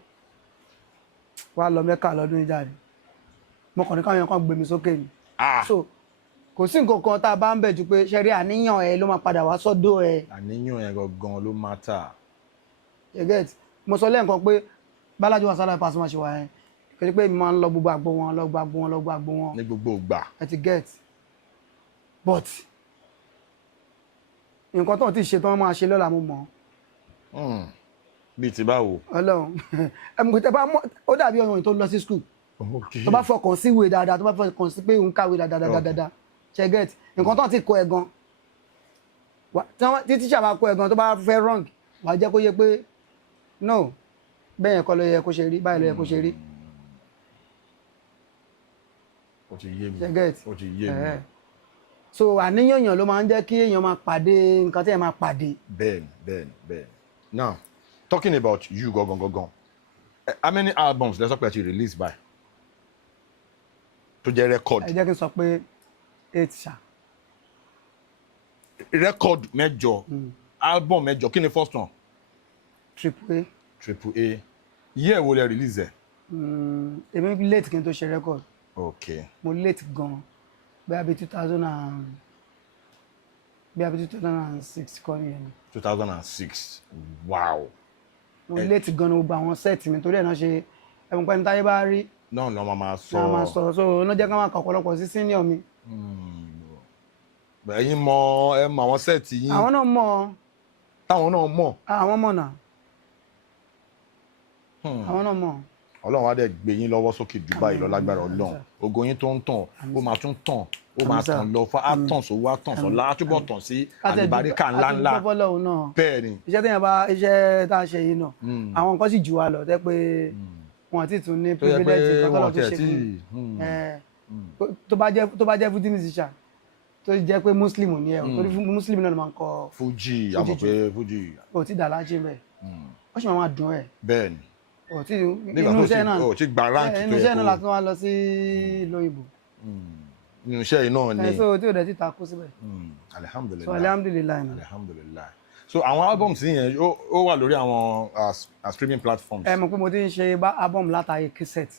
wà lọ Mẹ́kà lọ́dún ìjáde mo kàn ní káwọn èèyàn kan gbé mi sókè ni so kò sí nǹkan kan tá a bá ń bẹ̀ ju pé ṣẹ́rí àníyàn ẹ ló máa padà wá sọ́dọ̀ ẹ. àníyàn ẹ gangan ló matter. you get mo sọ lẹ́ẹ̀kan pé Bálájí Wàsálà Pasuma ṣe wà yẹn kí pé mi máa ń lọ gbogbo àgbo wọn ní gbogbo ìgbà. ẹ ti get but nǹkan tó ti ṣe tán máa ṣe lọ́la mo mọ̀. bíi ti báwo. Ọlọ́run ẹ̀mùkú tẹ bá mọ̀ ó dàbí ọ̀yàn tó lọ sí school tó bá fọkàn sí ìwé dáadáa tó bá fọkàn sí pé òun kàwé dáadáa ṣe get nǹkan tó ti kọ ẹ gan tí tíṣà bá kọ ẹ gan tó bá fẹ́ wrong wàá jẹ́ kó yé pé no bẹ́ẹ̀ yẹn kọ́ ló yẹ kó ṣe rí báyìí ló yẹ kó ṣe rí. ó ti yé mi ṣe get ó ti yé mi. so àníyàn èèyàn ló máa ń jẹ́ kí èèyàn máa pàdé nǹkan tí èèyàn máa pàdé. bẹ́ẹ̀ni now talking about you gangan how many albums lẹ sọ pé ẹ ti release by tó jẹ́ record. ẹ jẹ́ kí n sọ pé 8 ṣá. record 8 album 8 kí ni first one. Triple A year wo lẹ release ẹ. èmi late kí n tó ṣe record. okay. mo late gan bóyá bí 2006 kọ́ nìyẹn. 2006 wow. mo late gan ní gbogbo àwọn set mi torí ẹ̀ náà ṣe ẹ̀mú pẹ́ni táyé bá rí. náà lọ́ máa sọ. náà máa sọ so náà jẹ́ ká máa kà ọ̀pọ̀lọpọ̀ sí senior mi. ẹ̀yin mọ ẹ mọ àwọn set yín. àwọn náà mọ̀. táwọn náà mọ̀. àwọn mọ̀ náà. àwọn náà mọ̀. Ọlọ́run á dẹ̀ gbé yín lọ́wọ́ sókè jù báyìí lọ lágbára Ọlọ́run ògo yín tó ń tàn ó máa tún tàn ó máa tàn lọ fún àtàn sówó àtàn sọlá á túbọ̀ tàn sí àlùbáríkà ńláńlá bẹ́ẹ̀ ni. iṣẹ́ tá a ṣe yìí náà àwọn nǹkan sì jù wá lọ tẹ́ pé wọn ti tún ní privilege nǹkan tọ́lọ̀ tó ṣe fún tó bá jẹ́ fújì musician tó jẹ́ pé muslim ni ẹ̀ torí muslim náà ló máa ń kọ fújì àmọ̀ pé fújì. o ti dà lájẹ́ bẹ́ẹ̀ ó sì máa dùn ẹ̀. bẹ́ẹ̀ ni inú iṣẹ́ náà o ti gba ránkì tó yẹ kó inú iṣẹ́ náà la tún wá lọ sí ìlú òyìnbó. inú iṣẹ́ yìí náà ni. so tí o dẹ̀ ti takú síbẹ̀. alihamudulilayi so alihamudulilayi. alihamudulilayi so àwọn albums yẹn ó wà lórí àwọn streaming platforms. ẹ mọ̀ pé mo ti ń ṣe album látàyè cassette.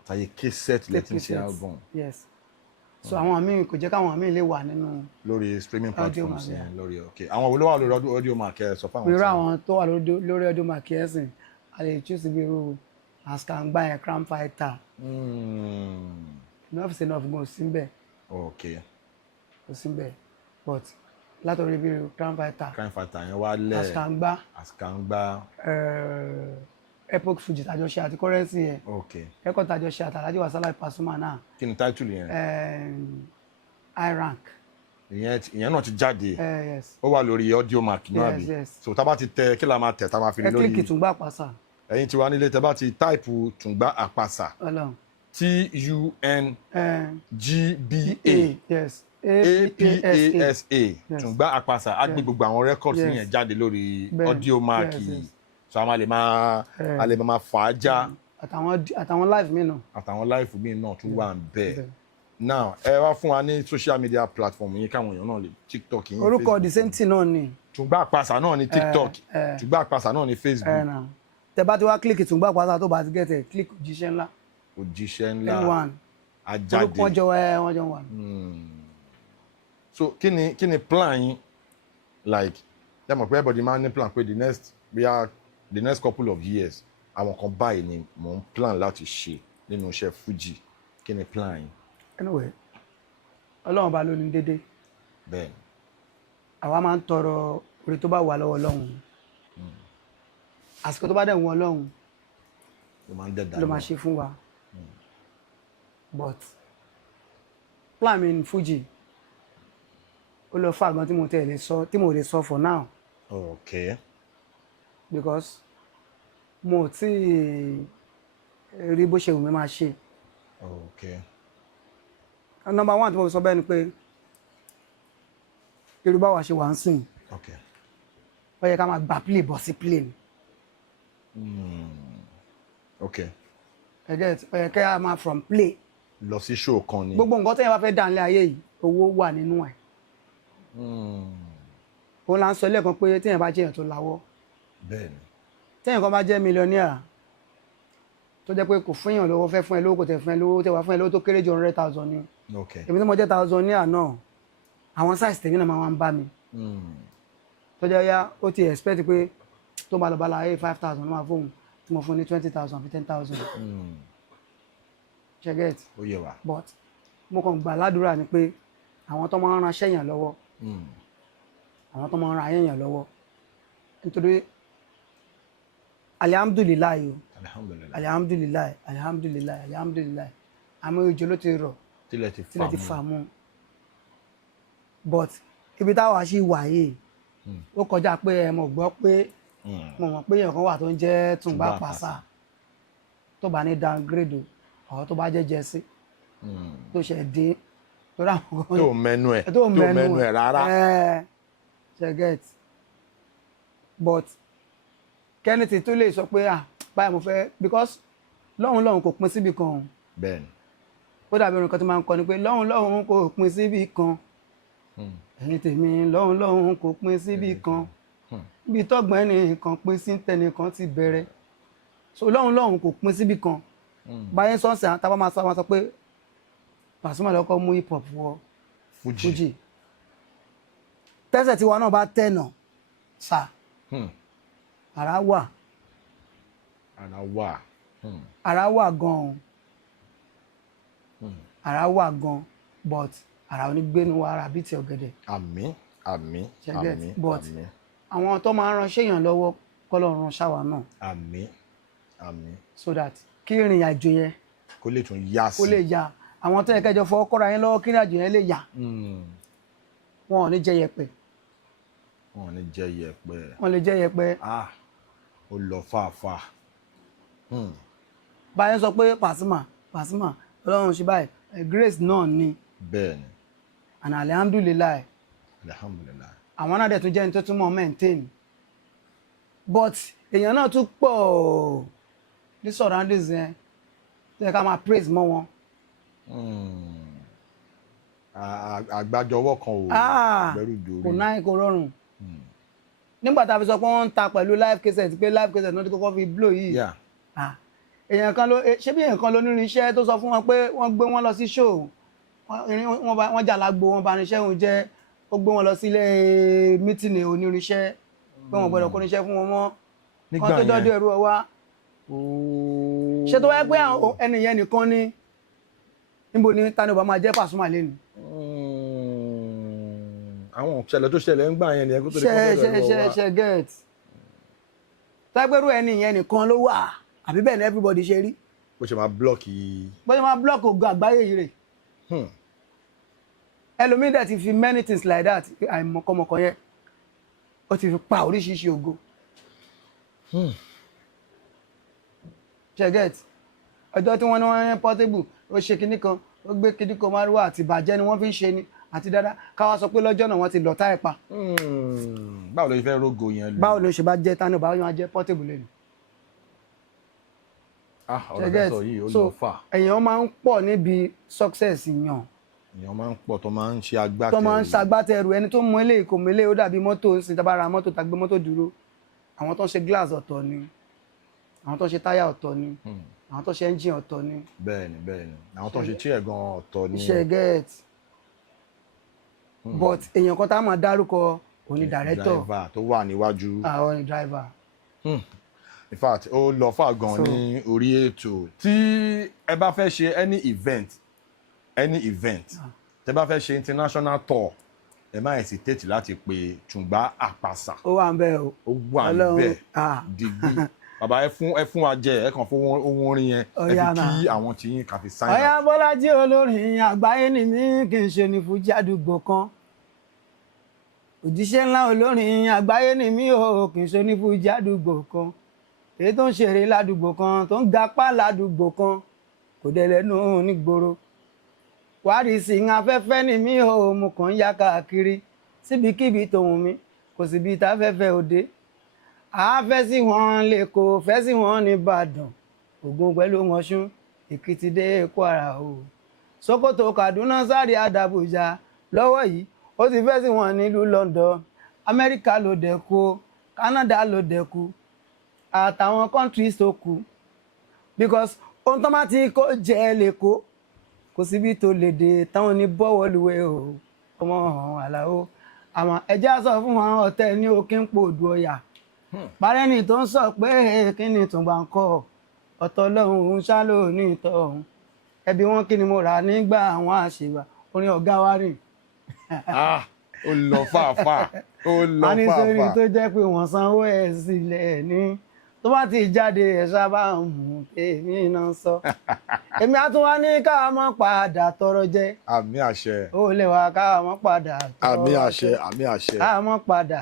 látàyè cassette lẹ ti ń ṣe album. yes so àwọn míì kò jẹ́ káwọn míì lè wà nínú. lórí streaming platforms yẹn lórí ok àwọn wo ló wà lórí Audiomack ẹ sọ fáwọn. irú àwọn tó wà lórí Audiomack ẹ sìn a lè choose bí irú Askangba yẹn Crown Fighter. enough is enough go síbẹ̀. ok. kò síbẹ̀ but látọ̀rí bí irú Crown Fighter yẹn wá lẹ̀ Askangba. Epoch Fuji tàjọ ṣe àti Currency yẹn. ok. record tàjọ ṣe àti Alhaji Wàsálà Pasuma náà. kí ni title yẹn. high rank. ìyẹn náà ti jáde. yes. ó wà lórí Audiomack náà bí. yes. so tá bá ti tẹ kí la máa tẹ tá máa fi lórí. ẹ kílíkì Tùngbà Àpàsà. ẹ̀yin tí wà nílé tẹ bá ti táìpù Tùngbà Àpàsà. Ọlọ́run. TUNGBA. yes. APASA. Tùngbà Àpàsà á gbé gbogbo àwọn records yẹn jáde lórí Audiomack yìí so a lè máa fà á já. àtàwọn live mi náà. àtàwọn live mi náà tún wà bẹ́ẹ̀. now ẹ wá fún wa ní social media platform yín káwọn èèyàn náà lè TikTok yín. orúkọ the same thing náà ni. Tùngbà Àpàsà náà ní TikTok Tùngbà Àpàsà náà ní Facebook. tẹ bá ti wá kílíkì Tùngbà Àpàsà tó bá ti gẹ̀tẹ̀ kílíkì òjíṣẹ́ ńlá. òjíṣẹ́ ńlá ajáde orúkọ wọ́n jọ wà. so kí ni plan yín like ẹ mọ̀ pé everybody máa ń ní plan pé the next couple of years àwọn kan báyìí ni mò ń plan láti ṣe nínú iṣẹ́ Fuji kí ni plan yín. anyway Ọlọ́run bá ló ní dédé. bẹ́ẹ̀ni. àwa máa ń tọrọ orí tó bá wà lọ́wọ́ Ọlọ́run àsìkò tó bá dẹ̀ wọ́n Ọlọ́run ló máa ń dẹ̀dá ló máa ṣe fún wa but plan mi ní Fuji ó lọ fà gan tí mo lè sọ for now okay because mo ti rí bó ṣe wù mí máa ṣe okay number one tí mo sọ bẹ́ẹ̀ ni pé Yorùbá wa ṣe wà ń sìn okay ó yẹ ká máa gbà play bọ̀ sí play ni okay ó yẹ ká máa from play lọ sí show kan ni gbogbo nǹkan tẹ́yìn bá fẹ́ dà nílé ayé yìí owó wà nínú ẹ̀ òun là ń sọ lẹ́ẹ̀kan pé téèyàn bá jẹ́ èèyàn tó láwọ́ bẹ́ẹ̀ni téèyàn kan bá jẹ́ mílíọ̀nìyà tó jẹ́ pé kò fún èèyàn lówó fẹ́ fún ẹ lówó kò tẹ̀ fún ẹ lówó tẹ̀ wá fún ẹ lówó tó kéré ju 100,000 ni okay èmi tí mo jẹ́ 1,000 náà àwọn size tèmi náà máa ń bá mi tó jẹ́ yá ó ti expect pé tó bá lọ bá láyé 5,000 ló máa fóun tí mo fún ní 20,000 àbí 10,000 ṣe get ó yẹ wá but mo kàn gbà ládùúrà ni pé àwọn tó máa ń ran ṣẹ́yàn lọ́wọ́ àwọn tó máa ń ran ayéyàn lọ́wọ́ nítorí alihamudulilayi o alihamudulilayi àmọ́ ìjọ ló ti rọ̀ tílẹ̀ ti fà mú but ibi táwa ṣì wà yìí ó kọjá pé ẹ mọ̀ gbọ́ pé mo mọ̀ pé èèyàn kan wà tó ń jẹ́ Túngbà Pàṣà tó bá ní downgrade ọ̀ tó bá jẹ́ jẹ́sí tó ṣe dín tó rà wọ́n tó mẹ́nu ẹ̀ rárá ṣe get but kẹ́nìtì tó lè sọ pé báyìí mo fẹ́ because lọ́hùn kò pín síbi kan bẹ́ẹ̀ni ó dàbí orin kan tó máa ń kọ ni pé lọ́hùn kò pín síbi kan ẹ̀yin tèmi lọ́hùn kò pín síbi kan ibi tọ́gbọ̀n ẹnìkan pín sí tẹnìkan ti bẹ̀rẹ̀ so lọ́hùn kò pín síbi kan báyẹn sọ́ọ̀sì àwọn tábà máa sọ pé Pasuma lọ́kọ́ mú hip hop wọ Fuji tẹ́sẹ̀ tiwa náà bá tẹ̀nà sà ara wà gan-an ara wà gan-an but ara onígbénu wa ara bíi ti ọ̀gẹ̀dẹ̀. àmín but àwọn tó máa ń ran ṣéyàn lọ́wọ́ kọ́lọ́run ṣáwa náà. àmín so that kí ìrìn àjò yẹn kó lè tún yá sí kó lè yá àwọn tó yẹ kẹjọ fọwọ́ kọ́ra yín lọ́wọ́ kí ìrìn àjò yẹn lè yá wọn ò ní jẹ yẹpẹ. wọn lè jẹ yẹpẹ. ó lọ fàáfàá. báyẹn sọ pé Pasuma Ọlọ́run ṣe báyìí grace náà ni. bẹ́ẹ̀ni. and alihamdulilayi. àwọn náà dẹ̀ tún jẹ́ ní tó tún mọ̀ maintain but èèyàn náà tún pọ̀ ní surroundings yẹn tó yẹ ká máa praise mọ́ wọn. àgbájọwọ́ kan ò gbẹ́rù dórí. kò náà kò rọrùn nígbà tá a fi sọ pé wọ́n ń ta pẹ̀lú live cassette pé live cassette náà ti kọ́kọ́ fi blow yìí èèyàn kan ló ṣé bí èèyàn kan ló nínú iṣẹ́ tó sọ fún wọn pé wọ́n gbé wọn lọ sí show wọ́n jà lágbo wọn bá níṣẹ́ òun jẹ́ ó gbé wọn lọ sílé mítìnì onírinṣẹ́ pé wọ́n gbọ́dọ̀ kó níṣẹ́ fún wọn mọ́ wọ́n tó dọ́dọ̀ ẹrú ọwá ṣé tó wáyé pé ẹnìyẹn nìkan ní níbo ni Tani Obama jẹ́ Pasuma lẹ́nu. àwọn ìṣẹ̀lẹ̀ tó ṣẹlẹ̀ ń gbà yẹn ni ẹkú tó lè kọ́ lọ́wọ́ wa. ṣe get tágbẹ́rú ẹnìyẹn nìkan ló wà àbí bẹ́ẹ̀ ni everybody ṣe rí. bó ṣe máa blọ́ọ̀kì. ògo àgbáyé yìí rè. ẹlòmíì dẹ̀ ti fi many things like that àìmọ̀kànmọ̀kàn yẹn ó ti fi pa oríṣiríṣi ògo. ṣe get ọjọ́ tí wọ́n ní wọ́n yẹn Portable ó ṣe kinní kan ó gbé kinní kan márùwá àti ìbàjẹ́ ni wọ́n fi ń ṣe ni àti dáadáa káwá sọ pé lọ́jọ́ náà wọ́n ti lọ́ta ẹ̀ pa. báwo ló ṣe fẹ́ rógo yẹn lò. báwo ló ṣe bá jẹ́ Tani Obama yẹn jẹ́ Portable lẹ́nu. ọ̀rọ̀ bẹ́ẹ̀ sọ yìí ó lọ fà. èèyàn máa ń pọ̀ níbi success yàn. èèyàn máa ń pọ̀ tó máa ń ṣe agbátẹrù. tó máa ń ṣagbátẹrù ẹni tó mọ eléyìí kò mọ eléyìí ó dàbí mọ́tò ń sin tá bá ra mọ́tò tá gbé mọ́tò dúró àwọn tó ń ṣe glass ọ̀tọ̀ ni àwọn tó ń ṣe táyà ọ̀tọ̀ ni àwọn tó ṣe engine ọ̀tọ̀ ni. bẹ́ẹ̀ni àwọn tó ń ṣe chair gan ọ̀tọ̀ ni. ṣe get but èèyàn kan tá a máa dárúkọ òní director driver tó wà níwájú. àwọn ni driver. In fact ó lọ fà gan ní orí ètò tí ẹ bá fẹ́ ṣe any event tẹ bá fẹ́ ṣe international tour ẹ má hesitate láti pe Tùngbá Àpàsà. ó wà ń bẹ o. Ó wà níbẹ̀ dìgbì. Bàbá ẹ fún wa jẹ ẹ kàn fún ohun orin yẹn ẹ fi kí àwọn tí yín kà fi sign out. Ọ̀yá Bọ́lájí olórin àgbáyé ni mí kì í ṣe ní fújì àdúgbò kan. Òjíṣẹ́ ńlá olórin àgbáyé ni mí o kì í ṣe ní fújì àdúgbò kan. Èyí tó ń ṣeré ládùúgbò kan tó ń gapá ládùúgbò kan kò dẹ̀ lẹ́nu nígboro. Wárìsì afẹ́fẹ́ ni mí o mo kàn ń yá káàkiri síbikíbi tòun mi kò síbi táfẹ́fẹ́ òde. Àáfẹ́ sí wọn lẹ́kọ̀ọ́ fẹ́ sí wọn ní Ìbàdàn Ògùn pẹ̀lú Ọ̀ṣun Èkìtì dé Kwara o Sókótó Kaduna Zaria Àdàbújá lọ́wọ́ yìí ó ti fẹ́ sí wọn nílùú London Amẹ́ríkà ló dẹ̀kú Canada ló dẹ̀kú àtàwọn countries tó kù because ohun tó máa ti kó jẹ́ lẹ́kọ̀ọ́ kò síbi tó lè dé táwọn ní bọ́wọ́lùwẹ̀ o ọmọ Àlàó àmọ́ ẹjẹ́ sọ fún wọn ọ̀tẹ̀ ní òkè ń pò dù ọ̀yà parẹ́ni tó ń sọ pé kí ni Tùngbá ń kọ́ ọ̀tọ̀ lọ́hùn ún ṣálò ní ìtọ̀ ọ̀hún ẹbí wọn kí ni mo rà nígbà àwọn àṣìwà orin ọ̀gá wa rìn. Ó lọ fàáfà ó lọ fàáfà. a ní sórí tó jẹ́ pé wọ́n sanwó ẹ̀ sílẹ̀ ní tó bá ti jáde ẹ̀ sábà ń mú èmi náà sọ. èmi á tún wá ní ká mọ́ padà tọrọ jẹ. Àmì àṣẹ. ó lè wá ká mọ́ padà tọrọ Àmì jẹ. àṣẹ àmì àṣẹ. ká mọ́ padà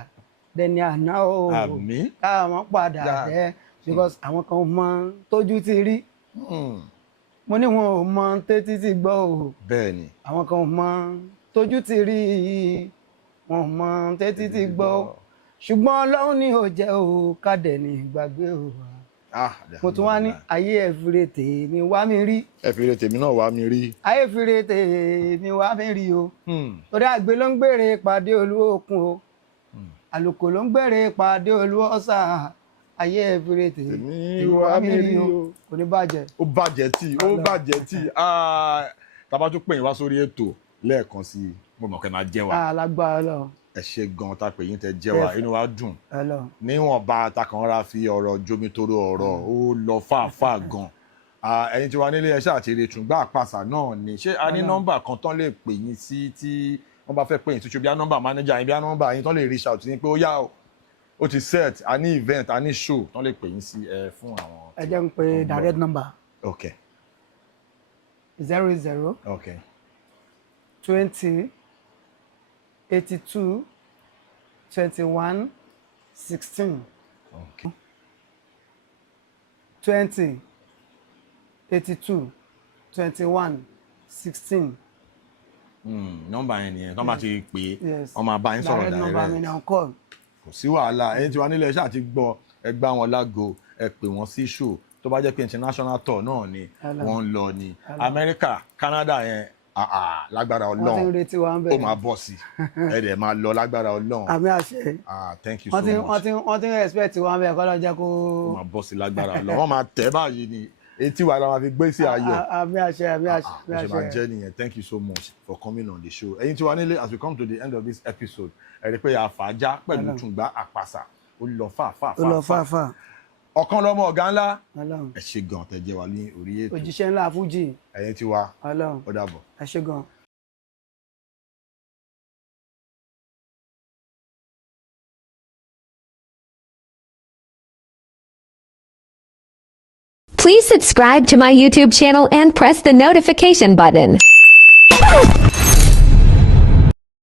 dẹni àná o Àmì. ká mọ́ padà dẹ because àwọn kan mọ tójú ti rí mo ní wọn ò mọ tétí ti gbọ́ o bẹ́ẹ̀ni àwọn kan mọ tójú ti rí wọn mọ tétí ti gbọ́ ṣùgbọ́n Ọlọ́run ni ò jẹ́ o kádẹ ní ìgbàgbé o mo tún wá ní ayé ẹ̀fìrè tèmi wá mi rí. ẹ̀fìrè tèmi náà wá mi rí. ayé ẹ̀fìrè tèmi wá mi rí o torí àgbẹ̀ ló ń gbèrè pàdé olúokun o àlùkò ló ń gbèrè pàdé olúọ̀sà ayé ẹ̀fìrè tèmi wá mi rí o kò ní bàjẹ́. ó bàjẹ́ tí tàbá tún pè yín wá sórí ètò lẹ́ẹ̀kan sí i mo mọ̀ kẹ́ máa jẹ́ wa. alágbára lọ. ẹ ṣe gan tá a pè yín tẹ́ jẹ́ wa inú wa dùn. níwọ̀nba takànra fi ọ̀rọ̀ jomitoro ọ̀rọ̀ ó lọ fàáfàá gan. ẹ̀yin tí wà nílé ẹṣẹ́ àti èrè Tùngbá Àpàsà náà ni ṣé a ní nọ́mbà kan tán lè pè yín sí tí wọ́n bá fẹ́ pè yín tuntun bí a nọ́mbà manager yín bí a nọ́mbà yín tán lè reach out yín pé ó yá o ó ti set a ní event a ní show tán lè pè yín sí fún àwọn. ẹ jẹ́ n pè direct number. okay. 00. okay. 20 82 21 16. okay. 20 82 21 16. nọ́mbà yẹn nìyẹn tó máa ti pè é wọ́n máa bá yín sọ̀rọ̀ direct. nọ́mbà mi náà call. kò sí wàhálà ẹ̀yin tí wà nílẹ̀ ṣáà ti gbọ́ ẹ gbá wọn lágo ẹ pè wọ́n sí show tó bá jẹ́ pé international tour náà ni wọ́n ń lọ ní Amẹ́ríkà Canada yẹn lágbára Ọlọ́run wọ́n ti ń retí wa ń bẹ̀rẹ̀ ó máa bọ̀ sí ẹ dẹ̀ máa lọ lágbára Ọlọ́run. àmì àṣẹ thank you so much. wọ́n ti ń expect wa ń bẹ̀rẹ̀ kọ́ lọ jẹ́ kó. ó máa bọ̀ sí lágbára Ọlọ́run wọ́n máa tẹ̀ báyìí ni etí wa la máa fi gbé sí ayọ̀. àmì àṣẹ àmì àṣẹ. ó ṣe máa jẹ́ nìyẹn thank you so much for coming on the show. ẹ̀yin tí wà nílé as we come to the end of this episode ẹ rí i pé àfàájá pẹ̀lú Tùngbá Àpàsà ó lọ fàáfàá. ọ̀kan lọ́mọ ọ̀gá ńlá ẹ ṣe gan tẹ́ jẹ́ wa ní orí ètò òjíṣẹ́ ńlá fújì ẹ̀yin tí wa ó dàbọ̀. ẹ ṣe gan. Please subscribe to my YouTube channel and press the notification button.